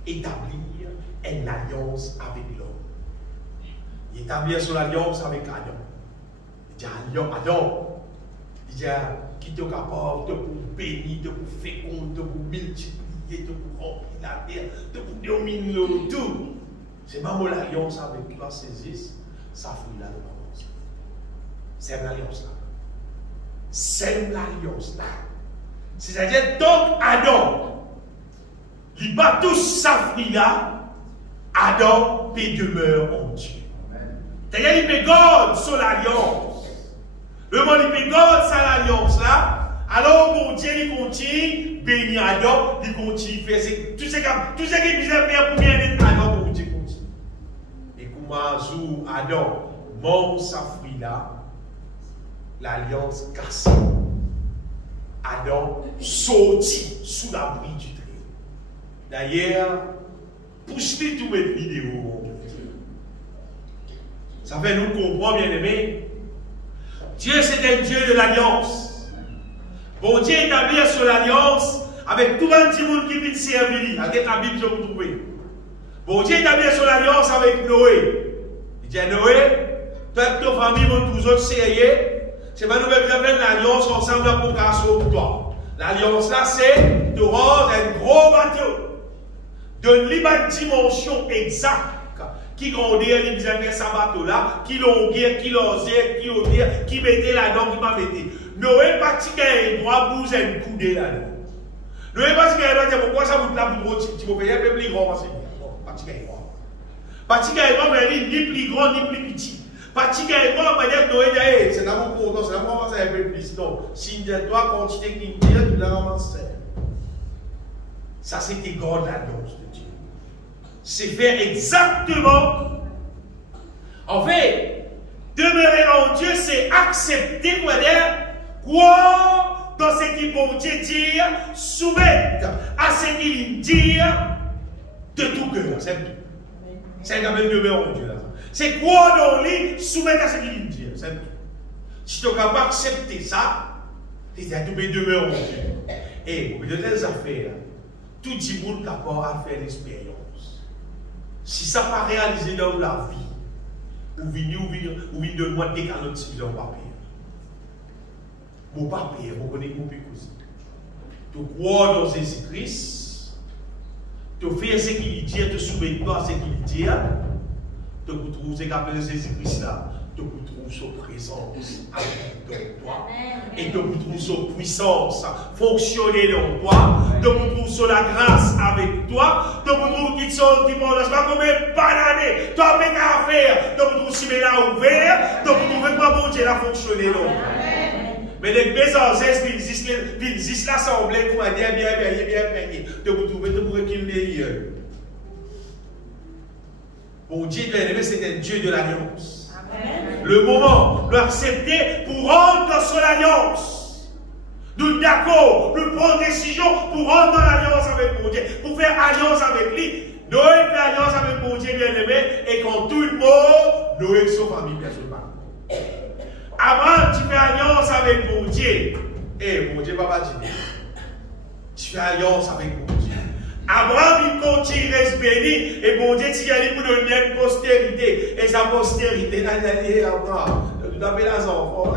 établir une alliance avec l'homme. Il établit son alliance avec Adam. Il dit Adam, il dit qui te capable de pour bénir, de pour féconder, de pour multiplier, de pour remplir la terre, de pour dominer le tout. C'est pas mon alliance avec toi, saisisse, ça fouille là de l'avance. C'est l'alliance là. C'est l'alliance là. C'est-à-dire, donc Adam, il bat tous sa fouille là, Adam peut demeurer en Dieu. C'est-à-dire, il peut garder son alliance. Le monde, il peut garder sa alliance là. Alors, mon Dieu, il continue, bénir Adam, il continue, faire tout ce qu'il disait faire pour bien être Adam, mon Dieu continue. Et comment Adam, mon sa fruit là, l'alliance cassée. Adam sorti sous l'abri du Très. D'ailleurs, pousse-lui tout mes vidéos. Ça fait nous comprendre, bien aimé. Dieu, c'est un Dieu de l'alliance. Bon Dieu établit sur l'alliance avec tout le petit monde qui vient servir. Avec la Bible, je vous trouve. Bon Dieu établit sur l'alliance avec Noé. Il dit à Noé, toi et ta famille, vont tous autres sérieux. C'est pas nous qui avons fait l'alliance ensemble pour casser pour toi. L'alliance là, c'est de rendre un gros bateau. De une dimension exacte. Qui grandit, il disait faire sa bateau là, qui longuait, qui l'osait, qui odait, qui mettait là-dedans, qui m'a metté. Noé pratiquait un droit pour une coudée là-dedans. Noé pratiquait un droit, pourquoi ça vous l'a pour trop petit, vous payez un peu plus grand, parce que pratiquait un droit. Pratiquer un droit, mais ni plus grand, ni plus petit. Pratiquer un droit, on va dire que Noé dit, c'est là mon content, c'est là mon avancer un peu plus. Non, si il y a toi, quantité qui me dit, tu l'as ramassé. Ça, c'était God l'alliance de Dieu. C'est faire exactement. En fait, demeurer en Dieu, c'est accepter, quoi dans ce qu'il bon Dieu dit, soumettre à ce qu'il dit de tout cœur. C'est tout. C'est quand même demeurer en Dieu. C'est quoi dans lui, soumettre à ce qu'il dit. C'est tout. Si tu es capable d'accepter ça, tu as tout demeurer en Dieu. Et pour de telles affaires, tout le monde est capable à faire l'expérience. Si ça n'a pas réalisé dans la vie, ou venez de moi dès qu'à notre civil, on va payer. On ne va pas payer, on connaît mon plus cousin. Tu crois dans Jésus-Christ, tu fais ce qu'il dit, tu soumets toi à ce qu'il dit, tu trouves ce qu'appelle Jésus-Christ là, tu trouves sa présence avec toi, et tu trouves sa puissance fonctionner dans toi, tu trouves sur la grâce avec toi, tu trouves qu'ils sont qui vont pas comme un banané, tu as mis à faire, tu trouves si là ouvert, tu trouves pas bon Dieu là fonctionner dans toi. Mais les bézanzès, ils disent l'assemblée pour dire bien payé, tu trouves qu'il les bon Dieu, c'est un Dieu de l'alliance. Le moment de l'accepter pour rendre dans son alliance. Nous d'accord, nous prenons décision pour rendre dans l'alliance avec mon Dieu, pour faire alliance avec lui. Noé fait alliance avec mon Dieu bien-aimé, et quand tout le monde, Noé et sa famille, bien sûr pas. Avant, tu fais alliance avec mon Dieu. Eh, mon Dieu, papa dit, tu fais alliance avec mon Dieu. Abraham, il continue à rester béni, et bon Dieu, tu as dit pour donner une postérité, et sa postérité, il y a Abraham, tu as fait les enfants,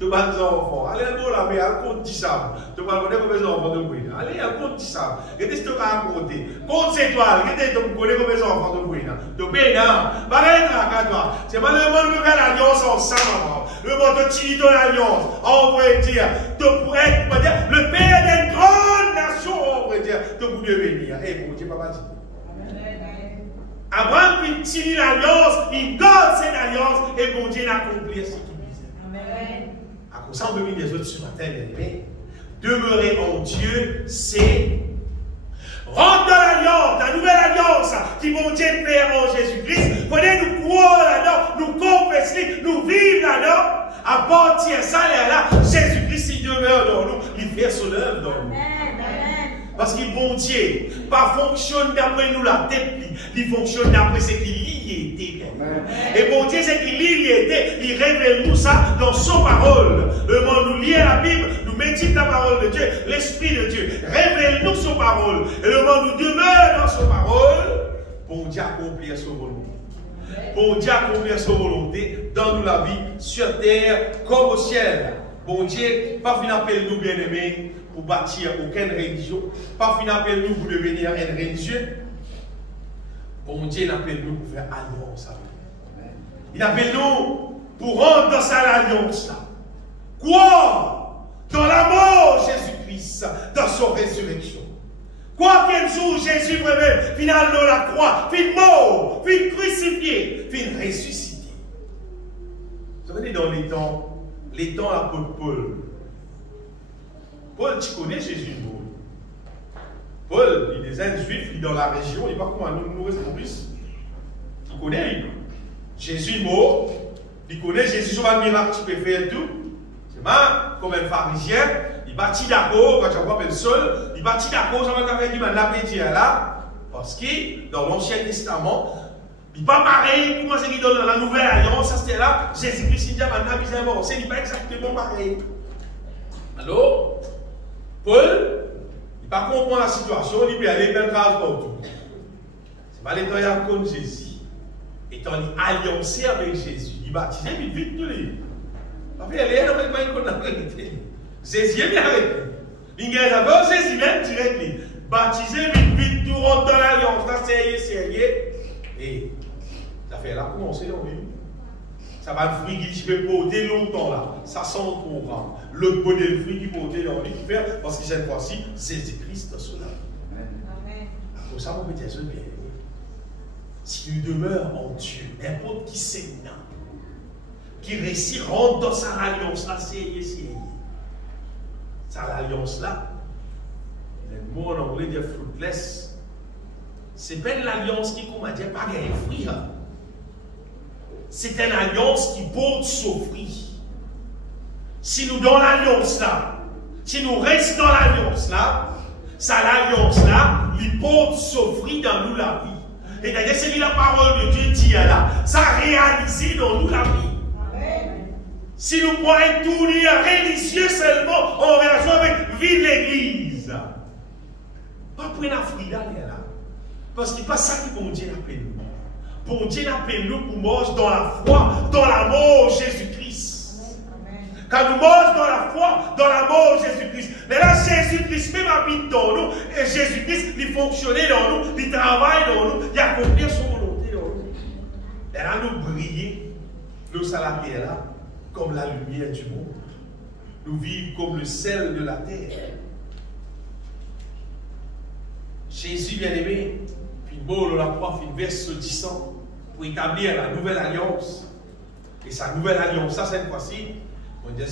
tu as des enfants, allez, là, mais elle compte 10 ça, tu vas connaître combien d'enfants de Brina, allez, elle compte 10 ça, qu'est-ce que tu as raconté, compte ces toiles, qu'est-ce que tu connais combien d'enfants de Brina, tu payes, non, pareil, toi, c'est pas le monde qui fait l'alliance ensemble, le monde qui tire dans l'alliance, on pourrait dire, tu pourrais dire, le père d'une grande nation, on pourrait dire, tu pourrais venir, eh, bon Dieu, papa dit. Abraham qui tient l'alliance, il garde cette alliance et bon Dieu l'accomplit ce qu'il disait. Amen. À cause ça, on peut venir des autres ce matin, mais demeurer en Dieu, c'est rentrer dans l'alliance, la nouvelle alliance qui bon Dieu fait en Jésus-Christ. Prenez nous croire là-dedans, nous confesser, nous vivre là-dedans. À partir de ça, là, Jésus-Christ, il demeure dans nous, il fait son œuvre dans nous. Parce qu'il bon Dieu, pas fonctionne d'après nous la tête, il fonctionne d'après ce qu'il y était. Et bon Dieu, c'est qu'il y était, il révèle nous ça dans son parole. Le moment nous lier la Bible, nous méditons la parole de Dieu, l'Esprit de Dieu, révèle-nous son parole. Et le moment nous demeure dans son parole, bon Dieu accomplir son volonté. Bon Dieu accomplir son volonté dans nous la vie, sur terre comme au ciel. Bon Dieu, pas fin appel nous bien-aimés pour bâtir aucune religion, pas fin appel nous pour devenir un religieux. Bon Dieu l'appelle nous pour faire alliance avec lui. Il appelle nous pour rentrer dans sa alliance là. Quoi? Dans la mort Jésus-Christ, dans son résurrection. Quoi qu'un jour Jésus lui-même, finalement la croix, fin mort, fin crucifié, fin ressuscité. Vous savez, dans les temps l'apôtre Paul. Paul, tu connais Jésus mort. Paul, il est des juifs, il est dans la région, il n'est pas comment nous restons plus. Il connaît lui. Jésus mort, il connaît Jésus sur un miracle qui peut faire tout. C'est pas comme un pharisien. Il bâtit d'accord, quand tu vois le sol, il bâtit d'accord, ça va faire qui m'a l'appétit là, parce que dans l'Ancien Testament, il n'est pas pareil, comment c'est qu'il donne dans la Nouvelle Alliance, ça c'était là, Jésus-Christ, il dit, c'est n'est pas exactement pareil. Alors, Paul, il ne va pas comprendre la situation, il peut aller faire grâce partout. C'est pas l'état il comme Jésus, étant alliancé avec Jésus, il baptise vite tous les. Parce qu'il est là, il connaît la vérité. Jésus est bien avec lui. Il a d'abord Jésus même direct. Baptisé vite, tout rentre dans l'alliance. Là, sérieux. Et ça fait là commencer dans lui. Ça va le fruit qui peut porter longtemps là. Ça sent le programme. Le bon le fruit qui porter dans lui, faire parce que cette fois-ci, Jésus-Christ dans son âme. Amen. Pour ça, mon petit bien aimé. Si nous demeure en Dieu, n'importe qui saigne, qui réussit, rentre dans sa alliance là, sérieux. Sa alliance là, le mot en anglais dit fruitless. C'est pas l'alliance qui, comme on dit, pas gagner fruit. C'est une alliance qui porte son fruit. Si nous dans l'alliance là, si nous restons dans l'alliance là, ça l'alliance là, il porte son fruit dans nous la vie. Et d'ailleurs, c'est la parole de Dieu dit là, ça réalise dans nous la vie. Si nous pourrions tourner religieux seulement en relation avec la vie de l'Église, pas prendre un fruit là. Parce que n'est pas ça que bon Dieu appelle nous. Bon Dieu appelle nous pour manger dans la foi, dans l'amour Jésus-Christ. Quand nous mangeons dans la foi, dans l'amour Jésus-Christ. Mais là, Jésus-Christ même habite dans nous. Et Jésus-Christ, il fonctionne dans nous, il travaille dans nous, il accomplit son volonté dans nous. Et là, nous briller, nous salariés là, comme la lumière du monde. Nous vivons comme le sel de la terre. Jésus bien-aimé, puis mort la croix, puis verse ce sang pour établir la nouvelle alliance. Et sa nouvelle alliance, ça cette fois-ci, on dit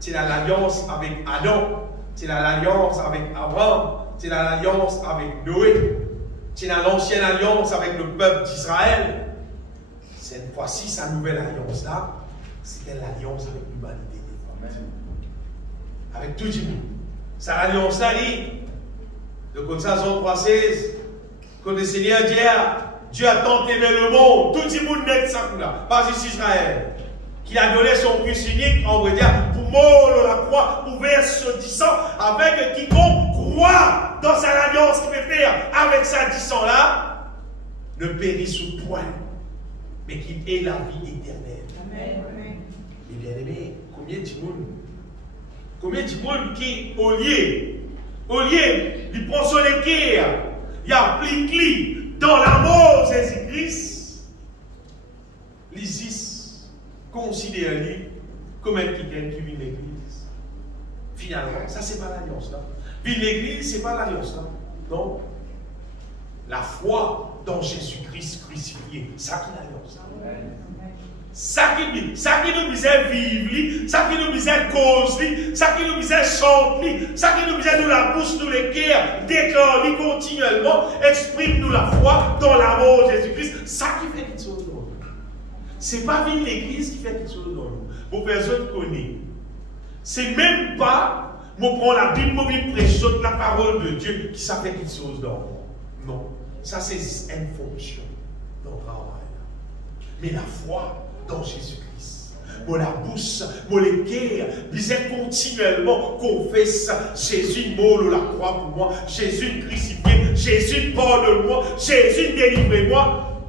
c'est l'alliance avec Adam, c'est l'alliance avec Abraham, c'est l'alliance avec Noé, c'est l'ancienne alliance avec le peuple d'Israël. Cette fois-ci, sa nouvelle alliance là, c'était l'alliance avec l'humanité. Avec tout le monde. Sa alliance là, de comme ça, Jean 3,16, quand le Seigneur dit, Dieu a tant aimé le monde, tout le monde n'est ça là, pas juste Israël, qui a donné son fils unique, on va dire, pour mourir la croix, pour verser ce sang, avec quiconque croit dans sa alliance qu'il peut faire avec sa sang là, ne périsse point, mais qu'il ait la vie éternelle. Amen. Et bien aimé, combien de monde qui, au lieu, il prend son équerre, il applique dans l'amour de Jésus-Christ, l'Isis considère-lui comme un quelqu'un qui vit l'église. Finalement, ça c'est pas l'alliance là. Vivre l'église, c'est pas l'alliance là. Non. La foi dans Jésus-Christ crucifié. Ça qui l'alliance. Ça qui nous disait vivre, ça qui nous disait cause, ça qui nous disait chanter, ça qui nous disait nous la bouche, nous les cœurs, déclare continuellement, exprime-nous la foi dans l'amour de Jésus-Christ. Ça qui fait quelque chose dans nous. Ce n'est pas vivre l'église qui fait quelque chose dans nous. Vos personnes connaissent. C'est même pas, moi prends la Bible, moi prêcher la parole de Dieu qui ça fait quelque chose dans nous. Non. Ça c'est une fonction dans le travail. Mais la foi dans Jésus-Christ. Mon la bouche, mon les cœurs, disait continuellement, confesse Jésus mort la croix pour moi, Jésus crucifié, Jésus pardonne-moi, Jésus délivre-moi.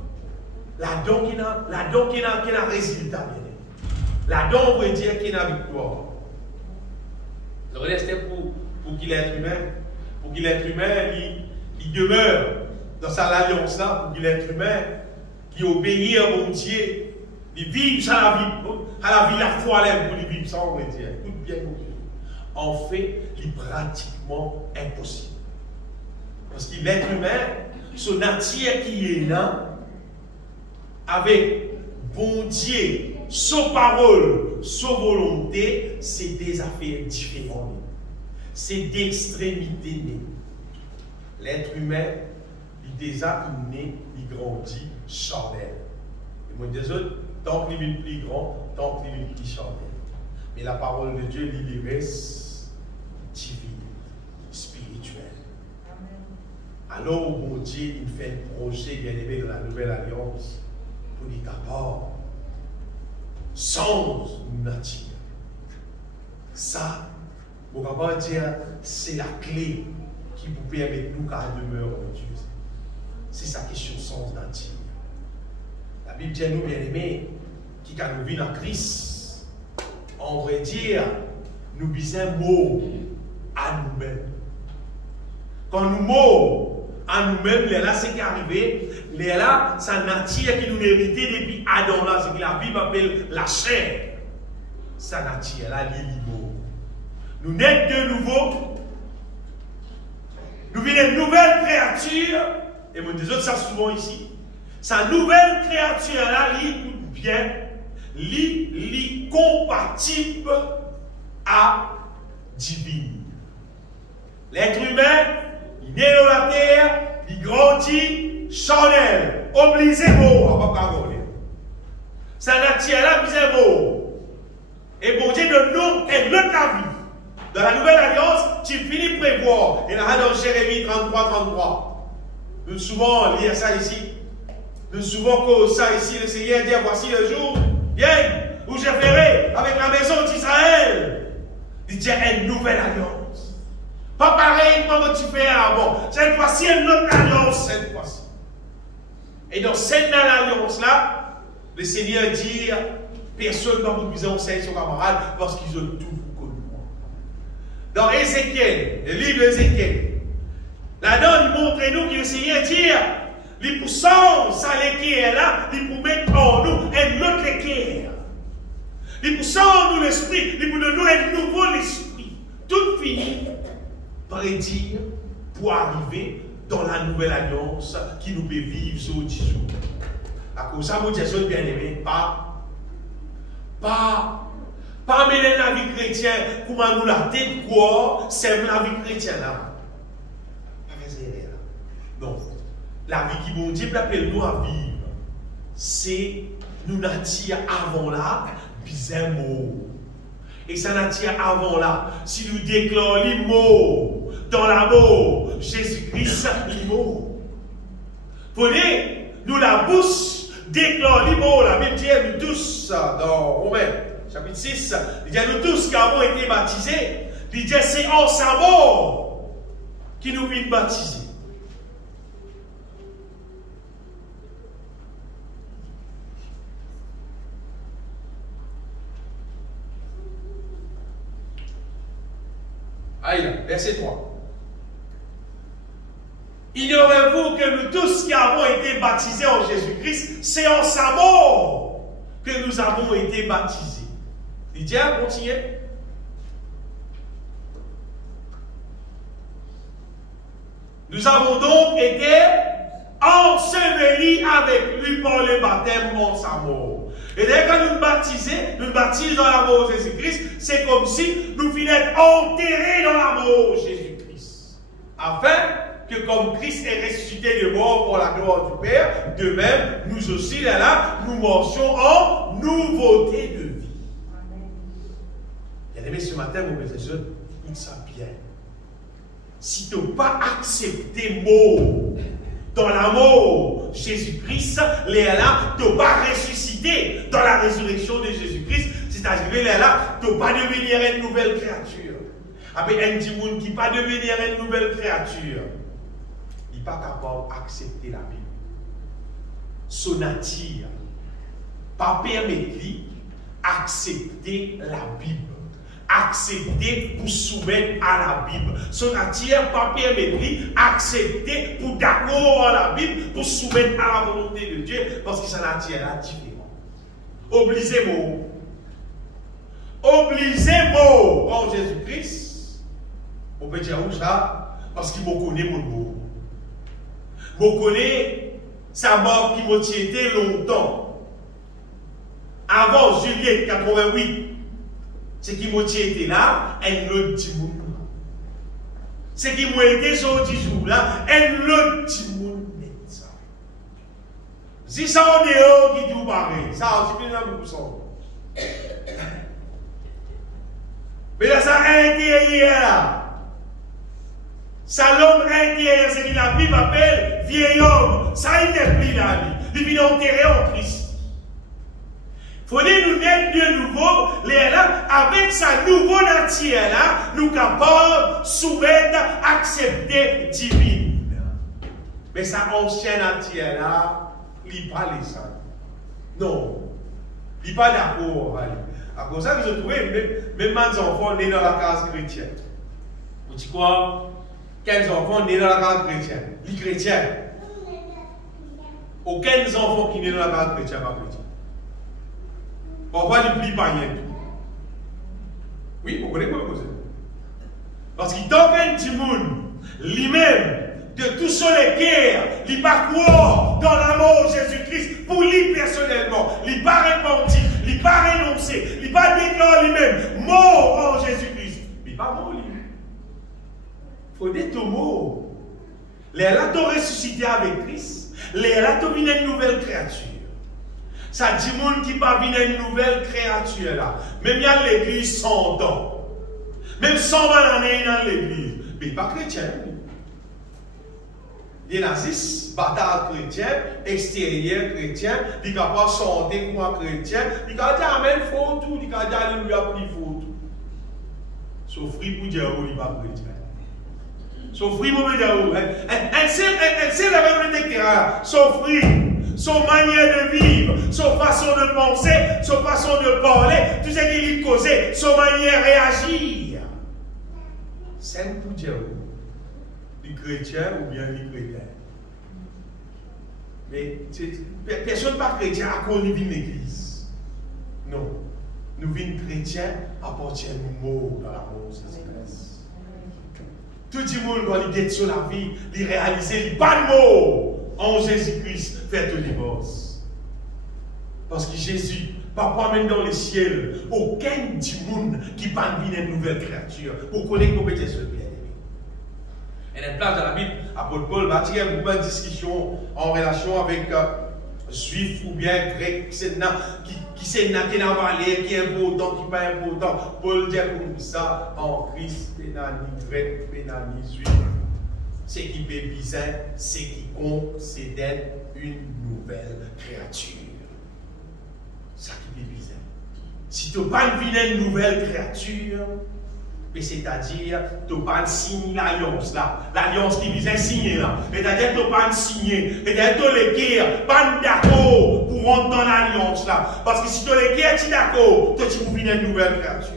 La don qui n'a résultat. La don on veut dire qu'il a victoire. Le reste pour qu'il est humain, pour qu'il est humain, il demeure dans sa alliance là, pour qu'il est humain, qui obéit à mon Dieu. Il vit à la vie, la foi là, pour vivre sans on veut dire. Écoute bien, mon Dieu. En fait, il est pratiquement impossible. Parce qu'il est humain, son nature qui est là, avec bon Dieu, sa parole, sa volonté, c'est des affaires différentes. C'est d'extrémité née. L'être humain, il déjà né, il grandit charnel. Et moi, des autres, tant qu'il est plus grand, tant qu'il est plus charnel. Mais la parole de Dieu, il reste divine, spirituelle. Alors, bon Dieu, il fait un projet bien aimé de la nouvelle alliance pour les capables, sans nature. Ça, on va pas dire, c'est la clé qui vous permet de nous qu'à demeurer en Dieu. C'est sa question sans nature. La Bible dit à nous, bien aimés, qui quand nous vivons en Christ, on va dire, nous disons mot à nous-mêmes. Quand nous mots à nous-mêmes, là, c'est qui est arrivé, là, c'est nature qui nous héritait depuis Adam, là, ce que la Bible appelle la chair. Sa nature, là, l'île. Nous naissons de nouveau, nous vivons une nouvelle créature, et moi, des autres, ça souvent ici. Sa nouvelle créature, là, écoute bien, est compatible à divine. L'être humain, il est dans la terre, il grandit, charnel, obligé mort, on va pas parler. Sa nature, là, c'est mort. Et bon Dieu de nous, et notre vie. Dans la nouvelle alliance, tu finis de prévoir. Et là, dans Jérémie 33. Nous souvent lire ça ici. Nous souvent cause ça ici. Le Seigneur dit, voici le jour, viens, où je ferai avec la maison d'Israël. Il dit, une nouvelle alliance. Pas pareil comme tu fais avant. Cette fois-ci, une autre alliance, cette fois-ci. Et dans cette alliance-là, le Seigneur dit, personne ne va vous puiser en scène son camarade parce qu'ils ont tout connu. Dans Ézéchiel, le livre d'Ézéchiel, là-dedans, il montre nous que le Seigneur dit, les poussants, ça l'équerre là, ils pour mettre en nous un autre équerre. Les poussants en nous l'esprit, ils pour nous un nouveau l'esprit. Tout fini par dire pour arriver dans la nouvelle alliance qui nous peut vivre sur 10 jours. À cause de ça, mon Dieu, bien aimé, pas mêler la vie chrétienne, comment nous la tête quoi, c'est la vie chrétienne là. Pas faire erreur là. Non. La vie qui bon Dieu appelle nous à vivre, c'est nous nature avant là, bizarre mot. Et ça nature avant là, si nous déclarons les mots dans l'amour, Jésus-Christ, les mots. Voyez, nous la bouche déclare les mots, la Bible dit nous tous dans Romains, chapitre 6, il dit nous tous qui avons été baptisés, il dit c'est en sa mort qui nous vient baptiser. Aïe, verset 3. Ignorez-vous que nous tous qui avons été baptisés en Jésus-Christ, c'est en sa mort que nous avons été baptisés. Il dit à continuer. Nous avons donc été ensevelis avec lui par le baptême en sa mort. Et dès que nous baptisons dans la mort de Jésus-Christ, c'est comme si nous finions enterrés dans la mort de Jésus-Christ. Afin que comme Christ est ressuscité de mort pour la gloire du Père, de même, nous aussi, là, nous marchons en nouveauté de vie. Bien aimé, ce matin, mon frère et sœur, écoute ça bien. Si tu n'as pas accepté mort dans la mort Jésus-Christ, là, tu n'as pas ressuscité dans la résurrection de Jésus-Christ, c'est-à-dire là, tu n'as pas devenir une nouvelle créature. Avec un petit monde qui pas devenir une nouvelle créature, il n'est pas capable d'accepter la Bible. Son nature, pas permettre accepter la Bible. Accepter pour soumettre à la Bible. Son nature pas permettre accepter pour d'accord à la Bible, pour soumettre à la volonté de Dieu, parce que sa nature est différente. Obligez-moi. Obligez-moi en Jésus-Christ. On peut dire où ça? Parce qu'il me connaît mon mot. Me connaît sa mort qui m'a été longtemps. Avant juillet 88. Ce qui m'a été là, un autre petit monde. Ce qui m'a été sur 10 jours là, un autre petit monde. Si ça on est haut qui tout pareil, ça aussi bien beaucoup ça. Mais là, ça intérieur là. Ça l'homme intérieur, c'est que la Bible appelle vieil homme. Ça il n'est plus là, lui. Il vient enterré en Christ. Il faut nous naître de nouveau, là, avec sa nouvelle nature là, nous capables de soumettre, accepter divine. Mais sa ancienne nature là, il n'est pas les ça. Non. Il n'est pas d'accord. À cause de ça que je trouvais, même mes enfants nés dans la case chrétienne. Vous dites quoi? 15 enfants nés dans la case chrétienne. Les chrétiens. Aucun enfant qui est né dans la case chrétienne pas chrétien. Pourquoi il ne plie pas rien? Oui, vous connaissez quoi poser? Parce qu'il tombe un petit monde, lui-même, de tous ceux les guerres, il pas croire dans la mort de Jésus-Christ pour lui personnellement. Il pas repenti, il pas renoncé, il pas déclaré lui-même mort en Jésus-Christ. Mais pas mort lui. Il faut dire tout mort. Les là, tu ressuscité avec Christ. Les là, tu viens une nouvelle créature. Ça dit monde qui va venir une nouvelle créature là. Même il y a l'église 100 ans. Même 120 années dans l'église. Mais pas chrétien. Les nazis, bataille chrétien, extérieur chrétien, ils ne peuvent pas chanter comme un chrétien, ils peuvent dire Amen, faut tout, ils peuvent dire Alléluia, puis faut tout. Sauf pour dire il n'est pas chrétien. Sauf pour dire elle sait la même déclaration. Sauf son manière de vivre, son façon de penser, son façon de parler, tout ce qui lui causait, son manière de réagir. C'est pour dire les chrétiens ou bien les chrétiens. Mais personne pas chrétien à cause de l'église. Non. Nous vîmes chrétiens à partir du mot dans la mort de Jésus-Christ. Tout le monde doit lui sur la vie, lui réaliser, lui pas de mots. En Jésus-Christ, fait le divorce. Parce que Jésus, papa même dans les ciels, aucun du monde qui va devenir une nouvelle créature. Pour connaître qu'on peut dire ce bien. Et dans la place de la Bible, apôtre Paul va tirer une bonne discussion en relation avec juif ou bien grec, qui est valé, qui est important, qui n'est pas important. Paul dit comme ça en Christ, pénani grec, pénani juif. Ce qui peut bizarre, ce qui compte, c'est d'être une nouvelle créature. Ça qui peut bizarre. Si tu n'as pas une nouvelle créature, c'est-à-dire tu n'as pas signé l'alliance là, l'alliance qui vise à signer là, c'est-à-dire tu n'as pas signé, c'est-à-dire tu as les guerres, pas d'accord pour rentrer dans l'alliance là, parce que si tu as les guerres, tu es d'accord, tu peux une nouvelle créature.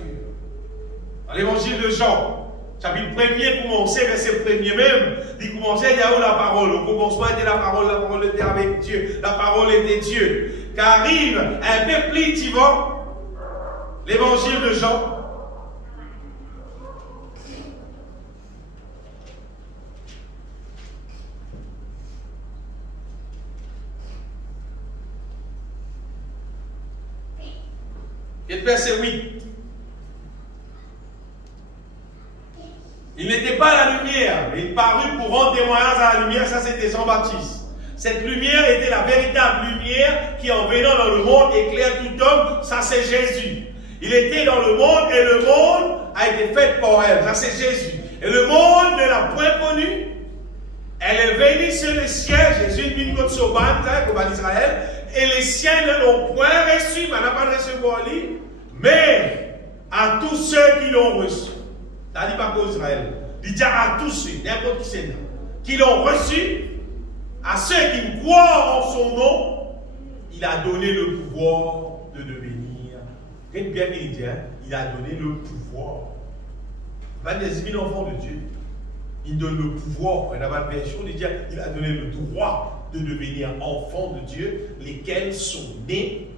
Dans l'évangile de Jean, chapitre 1er, commencer, verset 1er même, il commençait, il y a où la parole? Au commencement était la parole était avec Dieu, la parole était Dieu. Qu'arrive un peu plus, tu vois, l'évangile de Jean. Et le verset 8. Il n'était pas à la lumière, mais il parut pour rendre témoignage à la lumière. Ça, c'était Jean-Baptiste. Cette lumière était la véritable lumière qui, en venant dans le monde, éclaire tout homme. Ça, c'est Jésus. Il était dans le monde et le monde a été fait par elle. Ça, c'est Jésus. Et le monde ne l'a point connu. Elle est venue sur le ciel. Jésus est venu contre Soban, comme Israël. Et les siens ne l'ont point reçu. Mais elle n'a pas reçu pour lui. Mais à tous ceux qui l'ont reçu. Ça dit pas pour Israël. Il dit à tous ceux, n'importe qui c'est là, qui l'ont reçu, à ceux qui croient en son nom, il a donné le pouvoir de devenir. Regardez bien qu'il dit, il a donné le pouvoir. Pas des 10 000 enfants de Dieu. Il donne le pouvoir. Il n'a pas de version de dire, il a donné le droit de devenir enfants de Dieu, lesquels sont nés,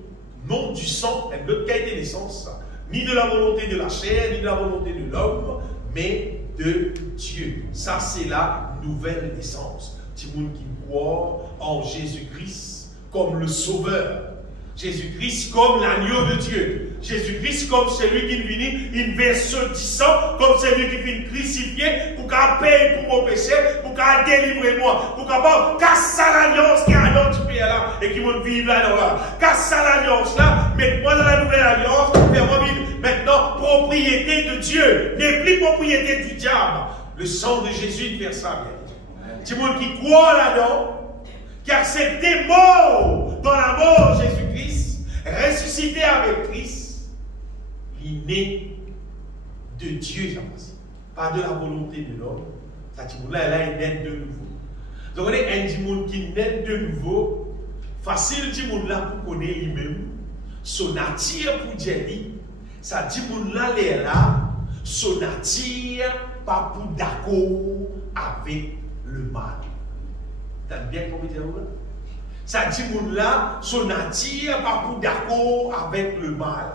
non du sang, de quelle naissance, ni de la volonté de la chair, ni de la volonté de l'homme, mais de Dieu. Ça, c'est la nouvelle naissance. Tout le monde qui croit en Jésus-Christ comme le Sauveur. Jésus-Christ comme l'agneau de Dieu. Jésus-Christ comme celui qui vient, il verse du sang, comme celui qui vient crucifié pour qu'il paye pour mon péché, pour qu'il délivre moi, pour qu'il casse l'alliance qui est à notre pays là et qui va vivre là. Casse l'alliance là, mets-moi dans la nouvelle alliance, fais-moi vivre maintenant propriété de Dieu, n'est plus propriété du diable. Le sang de Jésus fait ça. Tout le monde qui croit là-dedans, qui a accepté mort dans la mort de Jésus-Christ, ressuscité avec Christ, il est né de Dieu, pas de la volonté de l'homme. Ça dit, là, il est né de nouveau. Donc, on est un Dimoun qui naît de nouveau, facile Dimoun là pour connaître lui-même, son nature pour dire, ça Dimoun là, il est là, son nature pas pour d'accord avec le mal. T'as bien compris là? Ça dit moun là, son nature pas pour d'accord avec le mal.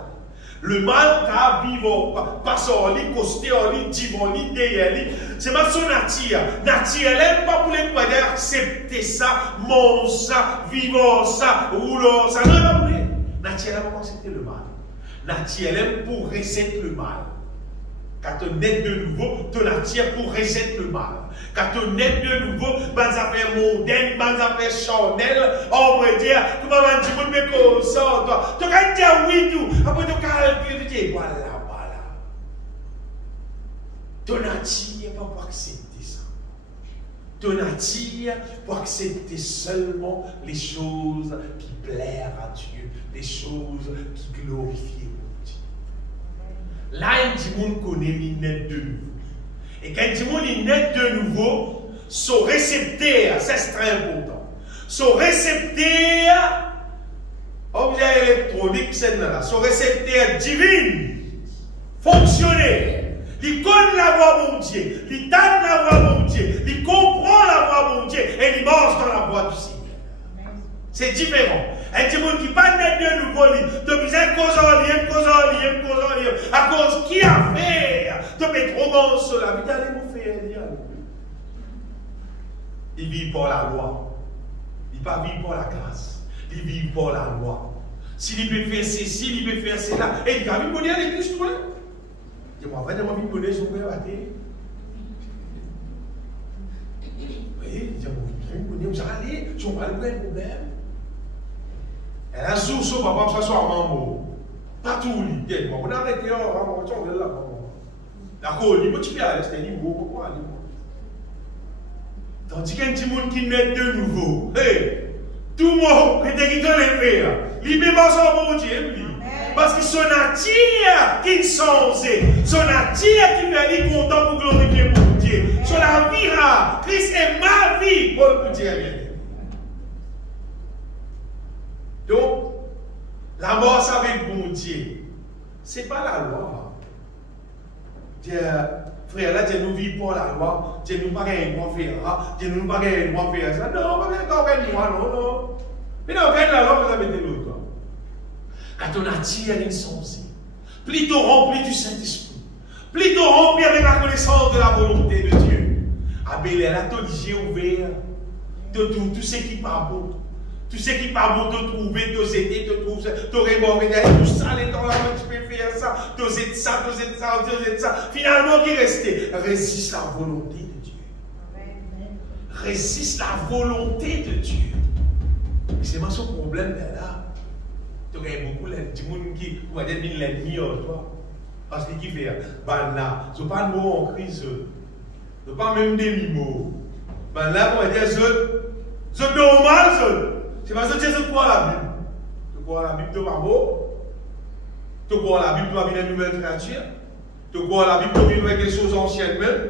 Le mal qu'a vivre, passer en lit, coster en lit, dire en lit, derrière lit, c'est pas son nature. Nature, elle pas pour les croyants accepter ça, manger ça, vivre ça, rouler ça. Non, non, non. Nature, elle pas accepter le mal. Nature, elle aime pour rejeter le mal. Quand on est de nouveau, ton nature pour rejeter le mal. Quand on est de nouveau, les affaires mondaines, les affaires charnelles, on va dire, tu vas dire, mais comme ça, toi. Tu vas dire oui, tout. Après, tu vas dire, voilà, voilà. Ton nature pas pour accepter ça. Ton nature pour accepter seulement les choses qui plairent à Dieu, les choses qui glorifient. Là, un petit monde connaît l'innet de nouveau. Et quand un petit monde est net de nouveau, son récepteur, c'est très important. Son récepteur, objet électronique, c'est là. Son récepteur divin, fonctionnaire. Il connaît la voix de Dieu, il donne la voix de Dieu, il comprend la voix de Dieu et il marche dans la voix du Seigneur. C'est différent. Un petit monde qui pas net de nouveau, tu besoin de cause en lien, à cause qui a fait, tu peux trop bon sur la vie, allez vous faire. Il vit pour la loi, il ne pas vivre pour la grâce, il vit pour la loi. S'il peut faire ceci, il peut faire cela, et il va vivre pour l'église, tout le monde. Je m'en vais de vivre pour les jours, oui, je m'en vais, je m'en vais, problème. Elle a sous son papa, ça soit mambo. Pas tout, il on a arrêté, on va là. D'accord, il faut que tu viennes, c'est un niveau, pourquoi? Tandis qu'un petit monde qui naît de nouveau, tout le monde, quand il est faire, il peut pas s'en bon Dieu. Parce que son nature qui est censée, son nature qui fait lui content pour glorifier mon Dieu. Sur la vie, Christ est ma vie pour le Dieu. Donc, la mort, ça avec bon Dieu. Ce n'est pas la loi. Dieu, frère, là, Dieu nous vit pour la loi. Dieu nous pas gagné droit faire ça. Dieu nous pas gagné droit faire ça. Non, pas gagné droit, non. Mais non, quand la loi, vous avez été l'autre. Quand on attire l'insensé, plutôt rempli du Saint-Esprit, plutôt rempli avec la connaissance de la volonté de Dieu. Abel, elle a tout les yeux ouverts de tout ce qui part bon. Tout ce qui part bon, te trouver, te aider, te trouver, te remonter, tout ça, les temps là, tu peux t'osez de ça, t'osez de ça, t'osez de ça. Finalement, qui restait? Résiste la volonté de Dieu. Résiste la volonté de Dieu. C'est moi son problème là. Tu as beaucoup de gens qui vont être l'ennemi en toi. Parce que qui fait? Ben là, je ne pas de mots en crise. Je ne pas même des mots. Ben là, on va dire, c'est normal. C'est parce que tu crois la Bible. Tu crois la Bible de ma mot. Tu crois la Bible doit venir une nouvelle créature. Tu crois la Bible doit vivre avec les choses anciennes même.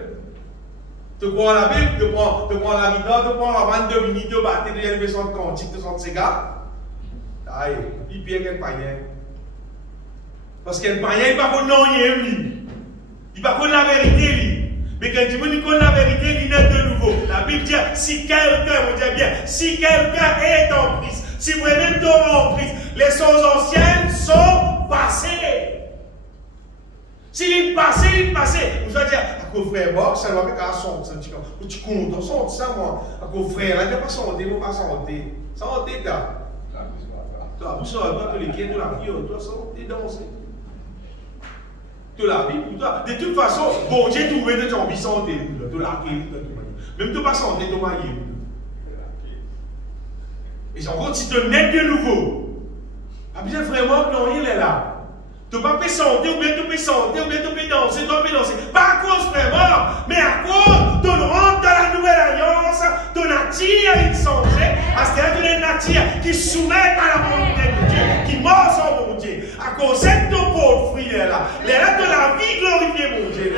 Tu crois la Bible, tu prends la Bible, tu prends la 22 minutes de battre de l'élévation de cantique de son cigare. Aïe, il pire qu'un païen. Parce qu'un païen, il ne va pas connaître lui. Il ne va pas connaître la vérité. Mais quand tu me connais la vérité, il est de nouveau. La Bible dit, si quelqu'un, on dit bien, si quelqu'un est en Christ, si vous-même tombez en Christ, les choses anciennes sont passées. S'il est passé, il est passé. Vous allez dire, à quoi frère, bon, ça doit être à son, tu comptes, on sent ça, moi. À quoi frère, là, il n'y a pas santé, il n'y a pas santé. Santé, là. Toi, vous savez pas que les quais de la vie, toi, santé, danser. De la Bible, toi. De toute façon, bon Dieu, tu veux de ton vie santé, de la vie, de toute manière. Même de pas santé, de maillot. Et c'est encore si tu nais de nouveau. Pas bien vraiment, non, il est là. Tu ne peux pas chanter, ou bien tu peux chanter, ou bien tu peux danser, tu peux danser. Pas à cause vraiment, mais à cause de rentre dans la nouvelle alliance, ton nature est changée, parce qu'il y a une nature qui soumet à la volonté de Dieu, qui mord son bon Dieu. À cause de ton pauvre fruit là, les lettres de la vie glorifiée, mon Dieu.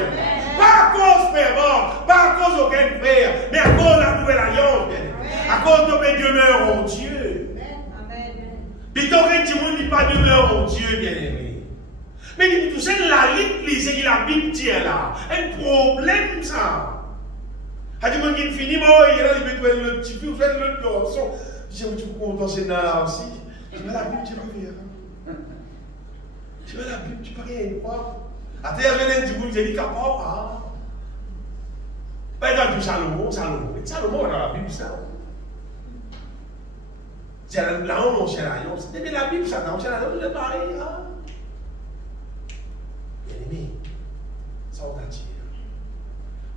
Pas à cause vraiment, pas à cause d'aucun frère, mais à cause de la nouvelle alliance, à cause de mes demeures en Dieu. Puis ton monde n'est pas demeure en Dieu, bien aimé. Mais tout ça, la Bible, c'est que la Bible dit là. Un problème, ça. Il y a des gens qui finissent, il y a des gens qui le petit peu, fait le garçon. Je dis, tu peux content là aussi. Je dis, la Bible, tu ne peux pas rien. Je dis, la Bible, tu ne peux rien croire. Après, il y a des gens qui disent, capable. Par exemple, Salomon, dans la Bible, ça. C'est là où on cherche l'alliance. C'était la Bible, ça, on cherche l'alliance, c'est pareil. Bien-aimé, ça on va dire.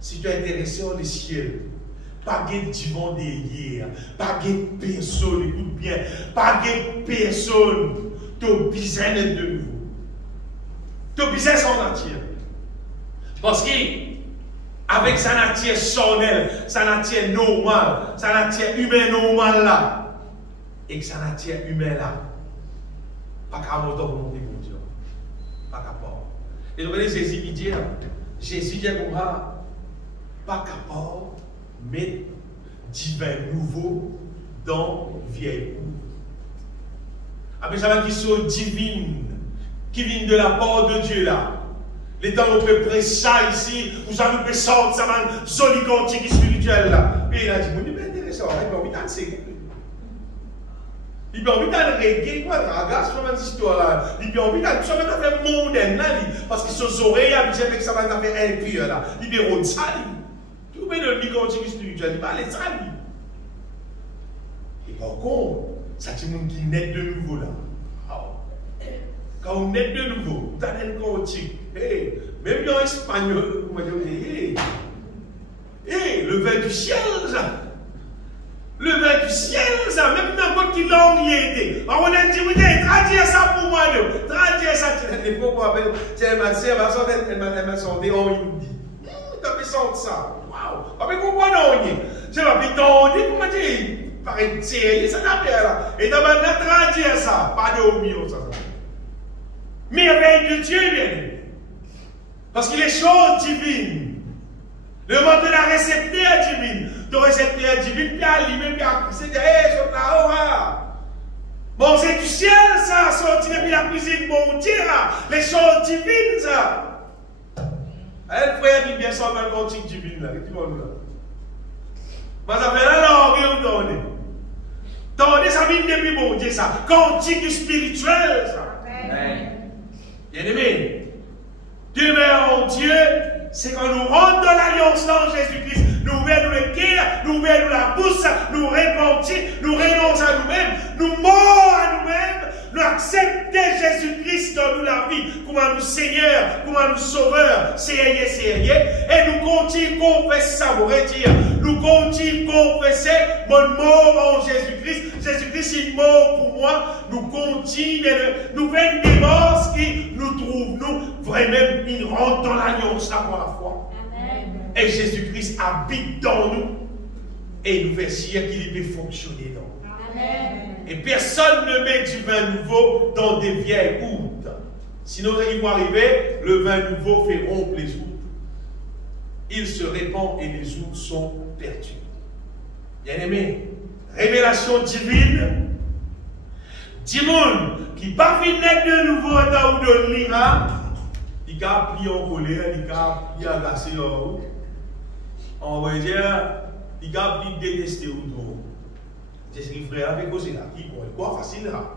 Si tu es intéressé au ciel, pas de divan derrière, pas de personne, écoute bien, pas de personne, tu as besoin d'être de nouveau. Tu as besoin de son nature. Parce qu'avec sa nature charnelle, sa nature normale, sa nature humaine normale là, et que sa nature humaine là, pas qu'à monter pour monter pour Dieu. Pas qu'à part. Et donc, Jésus dit, comme ça, pas capable de mettre divin nouveau dans vieille cour. Après, ça va qui soit divine, qui vient de la part de Dieu là. Les temps, on peut prêcher ça ici, ou ça nous peut sortir, ça va joli cantique spirituel là. Et il a dit, bon, c'est intéressant, il a envie de danser. Il a envie de reggae, quoi, regarde cette histoire là. Il a envie de faire mondaine là, parce que ses oreilles habituées avec ça va faire impur là. Il a envie de ça, tu vois, le cantique spirituel, il va aller ça. Et par contre, ça c'est le monde qui naît de nouveau là. Quand on naît de nouveau, on a un cantique. Même en espagnol, on va dire, le vin du ciel, ça. Le vin du ciel, ça, même n'importe qui langue y était. On a dit, oui, traduire ça pour moi, traduire ça. Et pourquoi, elle m'a sondé en hindi. Tu as senti ça. Waouh. Mais pourquoi non? Je vais pas dire, comment dire, par une série, ça n'a pas là. Et tu as traduire ça, pas de oubli, ça. Merveille de Dieu, bien. Parce qu'il est chose divine. Le monde de la récepteur divine. Le récepteur divine, puis à lui-même, puis à c'est là-haut. Bon, c'est du ciel, ça, sorti depuis la cuisine, bon Dieu, là. Les choses divines, ça. Elle, frère, dit bien ça, le cantique divine, là. Tout le monde, là. Mais ça fait là, on donne. Tendez, ça vient depuis bon Dieu, ça. Cantique spirituel, ça. Amen. Bien aimé, Dieu en Dieu, c'est quand nous rentrons dans l'alliance en Jésus-Christ, nous ouvrons le cœur, nous ouvrons la bouche, nous répandons, nous renonçons à nous-mêmes, nous morts à nous-mêmes, nous accepter Jésus-Christ dans nous la vie, comme nous Seigneur, comme nous Sauveur, et nous continuons à confesser ça, nous continuons à confesser mon mort en Jésus-Christ. Jésus-Christ est mort pour moi. Nous continuons, nous faisons des morts qui nous trouvent, nous, vraiment, ils rentrent dans l'alliance là pour la foi. Amen. Et Jésus-Christ habite dans nous et nous fait sûr qu'il peut fonctionner dans nous. Amen. Et personne ne met du vin nouveau dans des vieilles oudes. Sinon, il va arriver, le vin nouveau fait rompre les oudes. Il se répand et les oudes sont perdues. Bien-aimé, révélation divine. Dimon qui pas fini de nouveau dans de l'ira, il a plié en colère, il a plié agacé en haut. On va dire, il a plié détesté ou trop. C'est ce qu'il ferait avec cause là. Qui quoi facile là.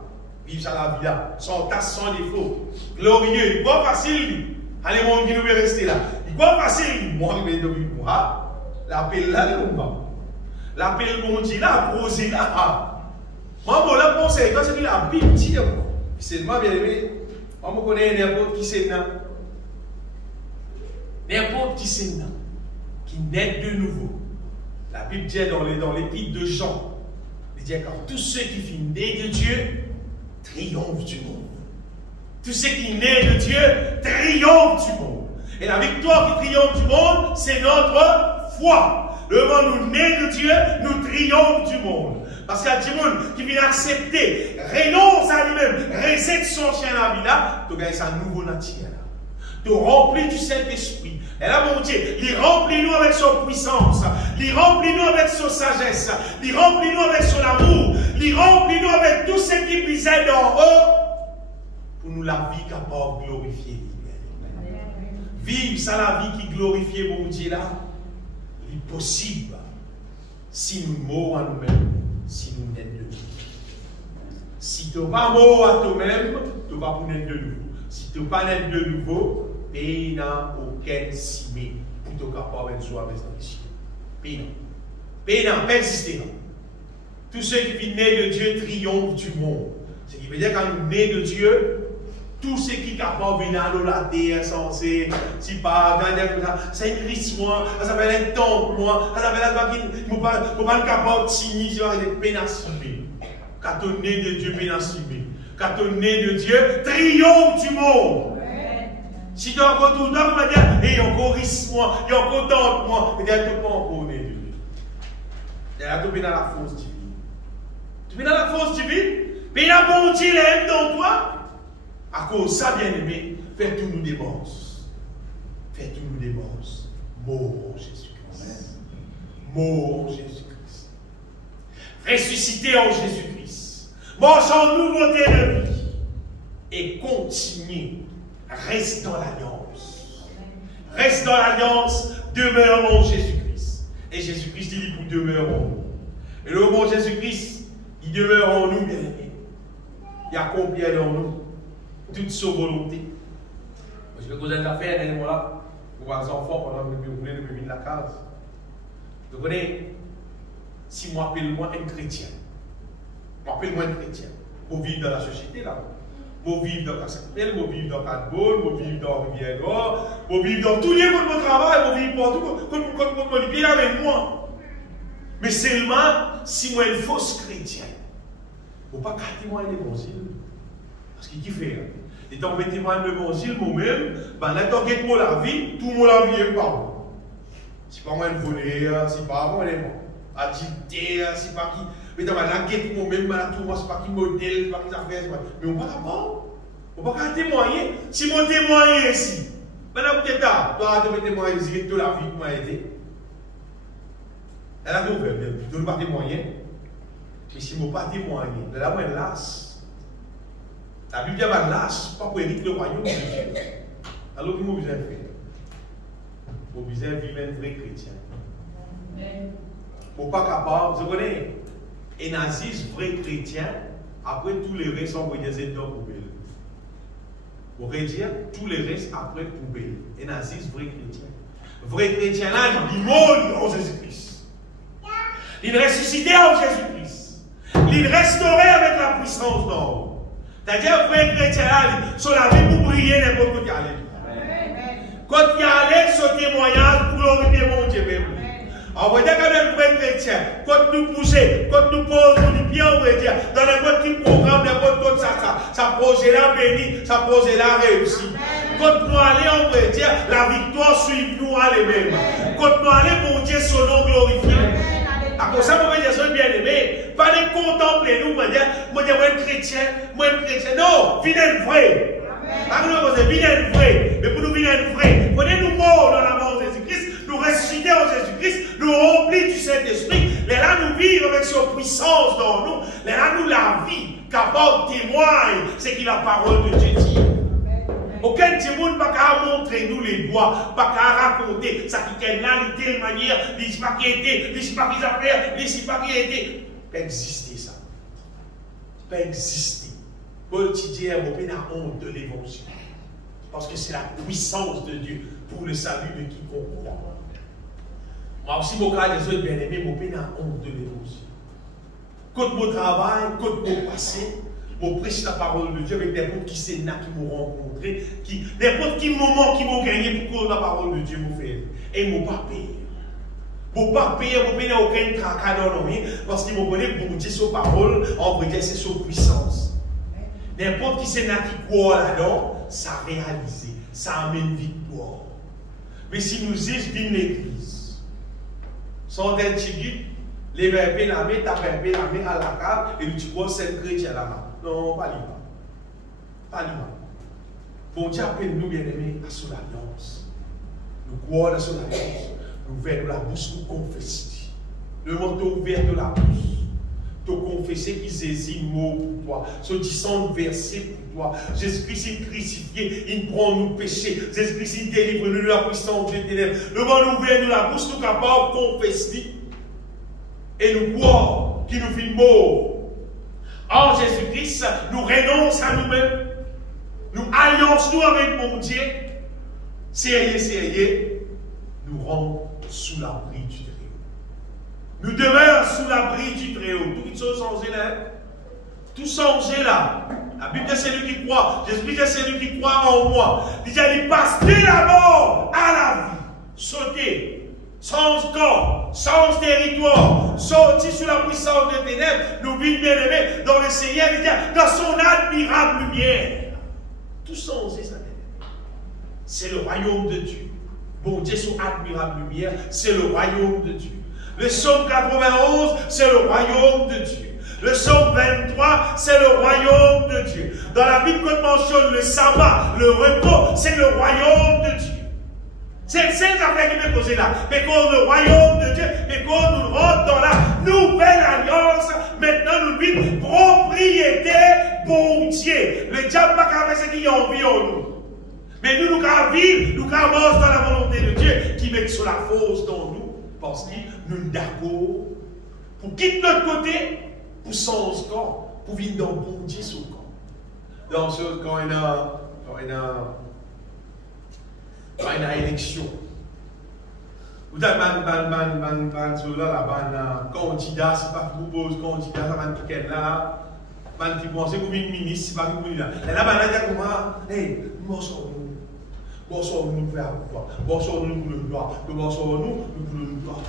Vivre ça la vie là, sans tasse, sans défaut. Glorieux, il quoi facile. Allez, mon qui nous veut rester là. Il quoi facile. Moi, je vais devenir moi. L'appel là, il va. L'appel bon Dieu là, posé là. Moi, je la conseille, quand c'est la Bible dit, c'est moi bien aimé, moi je connais n'importe qui c'est là. N'importe qui c'est là, qui naît de nouveau. La Bible dit dans l'épître de Jean, il dit que tous ceux qui finissent nés de Dieu triomphent du monde. Tous ceux qui naissent de Dieu triomphent du monde. Et la victoire qui triomphe du monde, c'est notre foi. Le moment où nous nés de Dieu, nous triomphons du monde. Parce qu'il y a des gens qui viennent accepter, renonce à lui-même, recette son chien à la vie là, tu gagnes sa nouveau nature. Tu remplis du Saint-Esprit. Et là, mon Dieu, il remplit nous avec son puissance, il remplit nous avec son sagesse, il remplit nous avec son amour, il remplit nous avec tout ce qui puisait d'en haut pour nous la vie capable de glorifier. Vivre ça la vie qui glorifie mon Dieu là, il est possible si nous mourons à nous-mêmes. Si nous n'êtes de nouveau. Si tu n'es pas mort à toi-même, tu ne vas pas naître de nouveau. Si tu n'es pas naître de nouveau, il n'y a aucun cimé pour te capable de soi avec dans les cieux. Il n'y a pas existé. Tous ceux qui viennent nés de Dieu triomphent du monde. Ce qui veut dire que quand nous nés de Dieu, tout ce qui est capable de venir à la terre, censé, si pas, c'est un Christ, moi, ça s'appelle un temple, moi, ça s'appelle un truc qui ne peut pas être capable de signer, si on a des peines à subir. Quand on est de Dieu, peine à subir. Quand on est de Dieu, triomphe du monde. Si tu as encore tout le temps, on va dire, il y a encore Christ, moi, il y a encore temple, moi, mais tu n'es pas encore né de Dieu. Tu es dans la force divine. Tu es dans la force divine, mais il y a bon Dieu, il aime dans toi. À cause de ça, bien-aimé, fais-nous des morts. Fais-nous des morts. Mort en Jésus-Christ. Mort en Jésus-Christ. Ressuscité en Jésus-Christ. Marche en nouveauté de vie. Et continue. Reste dans l'alliance. Reste dans l'alliance. Demeure en Jésus-Christ. Et Jésus-Christ, il dit pour demeurer en nous. Et le mot Jésus-Christ, il demeure en nous, bien-aimé. Il accomplit dans nous toute sa volonté. Je vais causer une affaire, dernièrement là, pour voir les enfants pendant que vous voulez de la case. Vous connaissez, si moi appelle-moi un chrétien, appelle-moi un chrétien, pour vivre dans la société là, pour vivre dans Cassapel, pour vivre dans Cadbol, pour vivre dans Rivière-Nord, pour vivre dans tous les lieux de mon travail, pour vivre partout, comme on est bien avec moi. Mais seulement si moi une fausse chrétien, il ne faut pas garder moi l'évangile. Parce qu'il fait. Et tant que je témoigne de l'évangile, moi-même, là, tant que je la vie, tout le monde la vie est pas bon. C'est pas moi une volée, c'est pas moi les agité, c'est pas qui. Mais dans la guette moi-même, tout moi, c'est pas qui modèle, c'est pas qui affaire, c'est pas. Mais on ne va pas bon. On ne va pas témoigner. Si mon témoigner ici, maintenant peut-être là, toi, tu peux témoigner ici, toute la vie qui m'a aidé. Elle a tout ouvert, tu ne peux pas témoigner. Mais si je ne peux pas témoigner, là, moi, je lasse. La Bible dit que lâche, pas pour hériter le royaume de Dieu. Alors, comment vous avez fait? Vous avez vivre un vrai chrétien. Vous pas capable, vous connaissez, et nazis, vrai chrétien, après tous les restes sont envoyés dans la poubelle. Vous pouvez dire, tous les restes après poubelle. Et nazis, vrai chrétien. Vrai chrétien là, il mort en Jésus-Christ. Il ressuscité en Jésus-Christ. Il restauré avec la puissance d'or. C'est-à-dire, vrai chrétien, sur la vie pour briller n'importe où il y a. Quand il y a allé, ce témoignage pour glorifier mon Dieu même. On va dire que le vrai chrétien, quand nous poussons, quand nous posons du pied, on va dire, dans n'importe quel programme, n'importe quoi, ça projet-là béni, ça projet-là réussi. Quand nous allons, on va dire, la victoire suit nous à les-mêmes. Quand nous allons, mon Dieu, son nom glorifié. À cause de ça, mon Dieu, bien aimé, pas de contempler nous, moi, chrétien, non, fidèle vrai. Venez vrai, mais pour nous venir vrai, prenez-nous morts dans la mort de Jésus-Christ, nous ressusciter en Jésus-Christ, nous remplir du Saint-Esprit, les là nous vivre avec son puissance dans nous, les là nous la vie, qu'apporte témoigne, c'est que la parole de Dieu dit. Aucun témoin n'a qu'à montrer nous les doigts, pas qu'à raconter, ça qui est là, de telle manière, il ne sait pas qui était, il ne sait pas qui a fait, il ne sait pas qui était. Pas exister ça. Pas exister. Paul dit, on n'a honte de l'évangile. Parce que c'est la puissance de Dieu pour le salut de quiconque croit. Moi aussi, mon cas, les autres bien-aimés, mon n'a honte de l'évangile. Quand mon travail, quand mon passé, mon prêche la parole de Dieu avec n'importe qui c'est là qui m'ont rencontré, n'importe qui moment qui m'ont gagné pour que la parole de Dieu m'ont fait. Et ils ne m'ont pas payé. Pour ne pas payer, vous n'avez aucun tracas dans nos vies, parce qu'ils m'ont donné pour dire sa parole, en vrai, c'est sa puissance. N'importe qui c'est là qui croit là-dedans, ça a réalisé, ça amène victoire. Mais si nous disons l'église, sans être tigui, les verbes la main, taper la main à la cave, et tu crois c'est le chrétien là-bas. Non, pas l'imam. Pas l'imam. Bon Dieu appelle nous bien-aimés à son alliance. Nous croyons à son alliance. Nous ouvrons de la bouche, nous confessons. Le manteau ouvert de la bouche. Te confesser qu'il saisit mot pour toi. Ce disant verset pour toi. Jésus-Christ est crucifié, il prend nos péchés. Jésus-Christ il délivre nous de la puissance de ténèbres. Le monde ouvert de la bouche, nous capables de confesser. Et nous croyons qu'il nous fait mort. En Jésus-Christ, nous renonçons à nous-mêmes. Nous allions-nous avec mon Dieu. Sérieux. Nous rendons sous l'abri du Très-Haut. Nous demeurons sous l'abri du Très-Haut. Toutes choses changées là. Tout changé là. La Bible dit c'est celui qui croit. Jésus-Christ c'est celui qui croit en moi. Il dit il passe de la mort à la vie. Sauter. Sans corps, sans territoire, sorti sous la puissance des ténèbres, nous vivons bien aimés dans le Seigneur, il dit dans son admirable lumière. Tout changé ça. C'est le royaume de Dieu. Bon Dieu, son admirable lumière, c'est le royaume de Dieu. Le psaume 91, c'est le royaume de Dieu. Le psaume 23, c'est le royaume de Dieu. Dans la Bible, quand on mentionne le sabbat, le repos, c'est le royaume de Dieu. C'est l'affaire qui m'est posée là. Mais quand le royaume de Dieu, mais quand nous rentrons dans la nouvelle alliance, maintenant nous vivons propriété bon Dieu. Le diable n'a qu'à faire ce qu'il a envie en nous. Mais nous qu'à vivre, nous qu'à marcher dans la volonté de Dieu qui met sur la force dans nous. Parce que nous sommes d'accord pour quitter notre côté, pour changer corps, pour vivre dans bon Dieu sur le corps. Dans ce quand il y a une élection. Vous avez un candidat, c'est pas pour propose candidat, ça va être là. Man qui pense que vous êtes ministre, c'est pas pour vous là. Et là, man, là, comment, hey, bonsoir nous pour la pouvoir, bonsoir nous pour le droit, bonsoir nous pour le droit.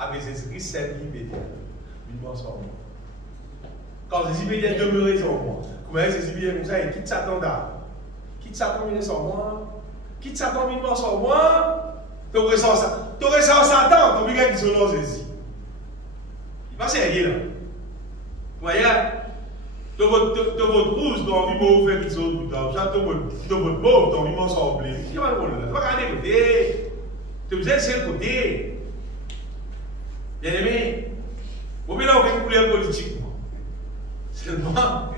Avec Jésus-Christ, c'est l'immédiat. Bonsoir nous. Quand Jésus immédiat demeure en moi, comment Jésus immédiat comme ça, il quitte Satan là. Quitte Satan, il est sans moi. Quitte Satan, il est sans moi. Tu ressens ça. Tu ressens Satan, tu regardes qui sont Jésus. Il passe rien là. Vous voyez? De votre rouge, dans le mot fait qu'ils ont tout le temps. De votre mauve, dans le mot semblé. Tu vas regarder le côté. Tu me disais, c'est le côté. Bien aimé, vous n'avez aucune couleur politique. Seulement,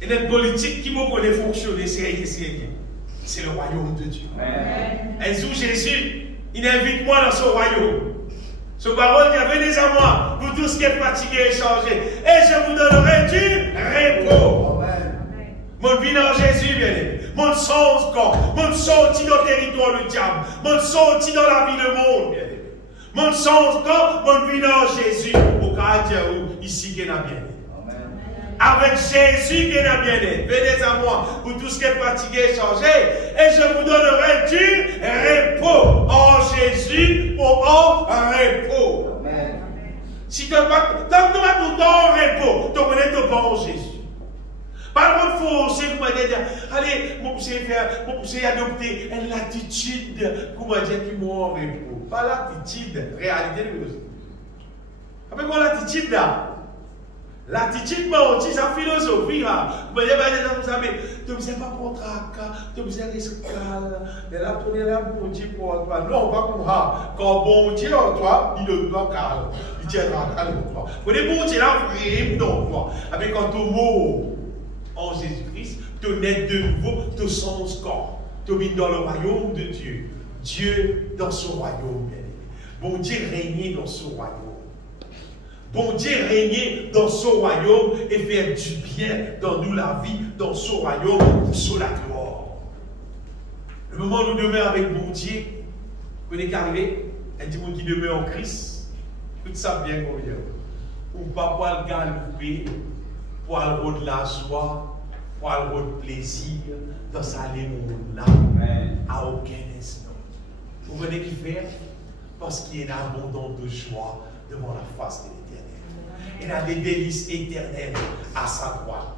et notre politique qui me connaît fonctionner, c'est le royaume de Dieu. Un jour, Jésus, il invite moi dans son royaume. Ce parole qui avait des à moi, vous tous qui êtes fatigués et changés, et je vous donnerai du repos. Mon vie dans Jésus, bien aimé. Mon sens corps, mon sorti dans le territoire du diable, mon sorti dans la vie du monde, bien aimé. Mon sens corps, mon vie dans Jésus. Au cas où, ici, qu'il y a bien. Avec Jésus qui est la bien-être. Venez à moi, vous tous qui êtes fatigués et changés, et je vous donnerai du repos. En Jésus, en repos. Amen. Si tu vas tout le temps en repos, tu vas pas en Jésus. Par contre, il faut aussi, comment dire, allez, mon pousser adopter l'attitude, comment dire, qui m'a en repos. Pas l'attitude, réalité de l'autre. Avec quoi l'attitude là? L'attitude, c'est sa philosophie là. Vous savez, tu ne sais pas pour tracas, tu ne sais pas escale. Mais là, tu es là pour dire pour toi. Non, pas pour ça. Quand bon Dieu en toi, il ne doit pas calme. Il tient la calme en toi. Quand bon Dieu là, il dans toi. Avec quand tu mot en Jésus-Christ, tu nais de nouveau, tu sens corps. Tu vis dans le royaume de Dieu. Dieu dans son royaume, bien aimé. Bon Dieu régner dans son royaume. Bon Dieu régner dans son royaume et faire du bien dans nous la vie, dans son royaume, sous la gloire. Le moment où nous demeurons avec bon Dieu, vous connaissez qu'arriver, un petit monde qui demeure en Christ, tout ça bien qu'on vient. Ou pas pour le galoper, pour le de la joie, pour le de plaisir, dans sa monde là, à aucun instant. Vous voyez qui fait? Parce qu'il y a une abondance de joie devant la face de l'Éternel. Il a des délices éternelles à sa droite.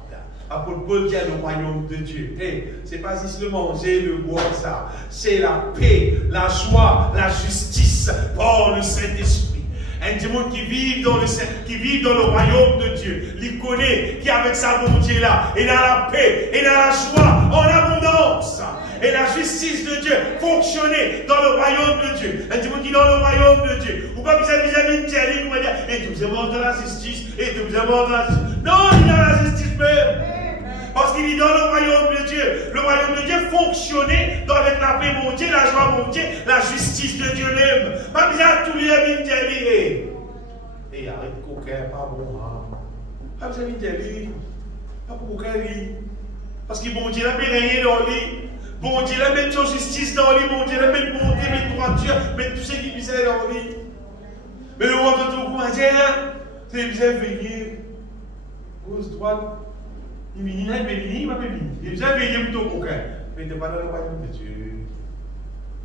Apôtre Paul dit le royaume de Dieu. Hey, c'est pas juste le manger, le boire, ça. C'est la paix, la joie, la justice par le Saint-Esprit. Un démon qui vit dans le royaume de Dieu. Il connaît qui avec sa bonté là. Il a la paix, il a la joie en abondance. Et la justice de Dieu fonctionnait dans le royaume de Dieu. Un démon qui est dans le royaume de Dieu. Ou pas vis-à-vis de Thierry, comment dire, et tu vous avez dans la justice, et tu vous avez dans la justice. Non, il est dans la justice même. Parce qu'il est dans le royaume de Dieu. Le royaume de Dieu fonctionnait dans avec la paix, mon Dieu, la joie, mon Dieu, la justice de Dieu même. Pas besoin de tous les amis de Thierry. Et arrête coquin, pas bon. Pas besoin de Thierry. Pas pour coquin, parce que bon Dieu, il a rien dans lui. Bon Dieu, il met son justice dans lui, bon Dieu, il met bonté, met droiture, met tout ce qui misère dans lui. Mais le roi de tout, comment dire, c'est bien veillé. Gauche, droite, il vient, il va venir. Il vient veiller pour ton coquin. Mais tu n'es pas dans le royaume de Dieu.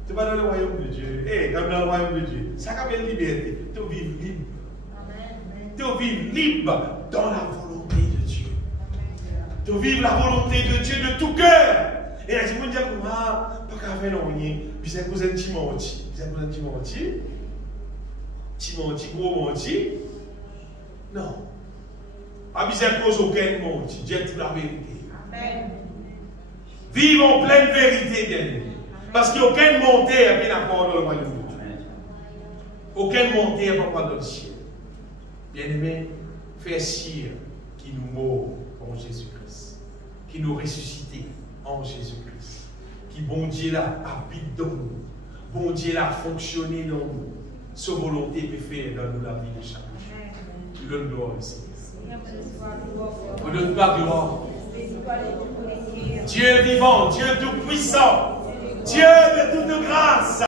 Tu n'es pas dans le royaume de Dieu. Eh, comme dans le royaume de Dieu. Ça s'appelle liberté. Tu vis libre. Tu vis libre dans la volonté de Dieu. Tu vis la volonté de Dieu de tout cœur. Et là, tu me dis, pas qu'à faire non, puis c'est cause un petit menti. Puis c'est cause un petit menti. Petit menti, gros menti. Non. Pas puis c'est cause aucun menti. Dieu toute la vérité. Amen. Vive en pleine vérité, bien aimé. Parce qu'il n'y a aucun montée à bien accord dans le royaume de Dieu. Aucun montée à pas dans le ciel. Bien aimé, fais cire qui nous mord en Jésus-Christ. Qui nous ressuscite en Jésus-Christ. Qui, bon Dieu, là, habite dans nous. Bon Dieu, là, fonctionne dans nous. Sa volonté peut faire dans nous la vie de chaque jour. Tu donnes gloire ici. On ne donne pas gloire. Dieu vivant, Dieu tout-puissant, Dieu de toute grâce.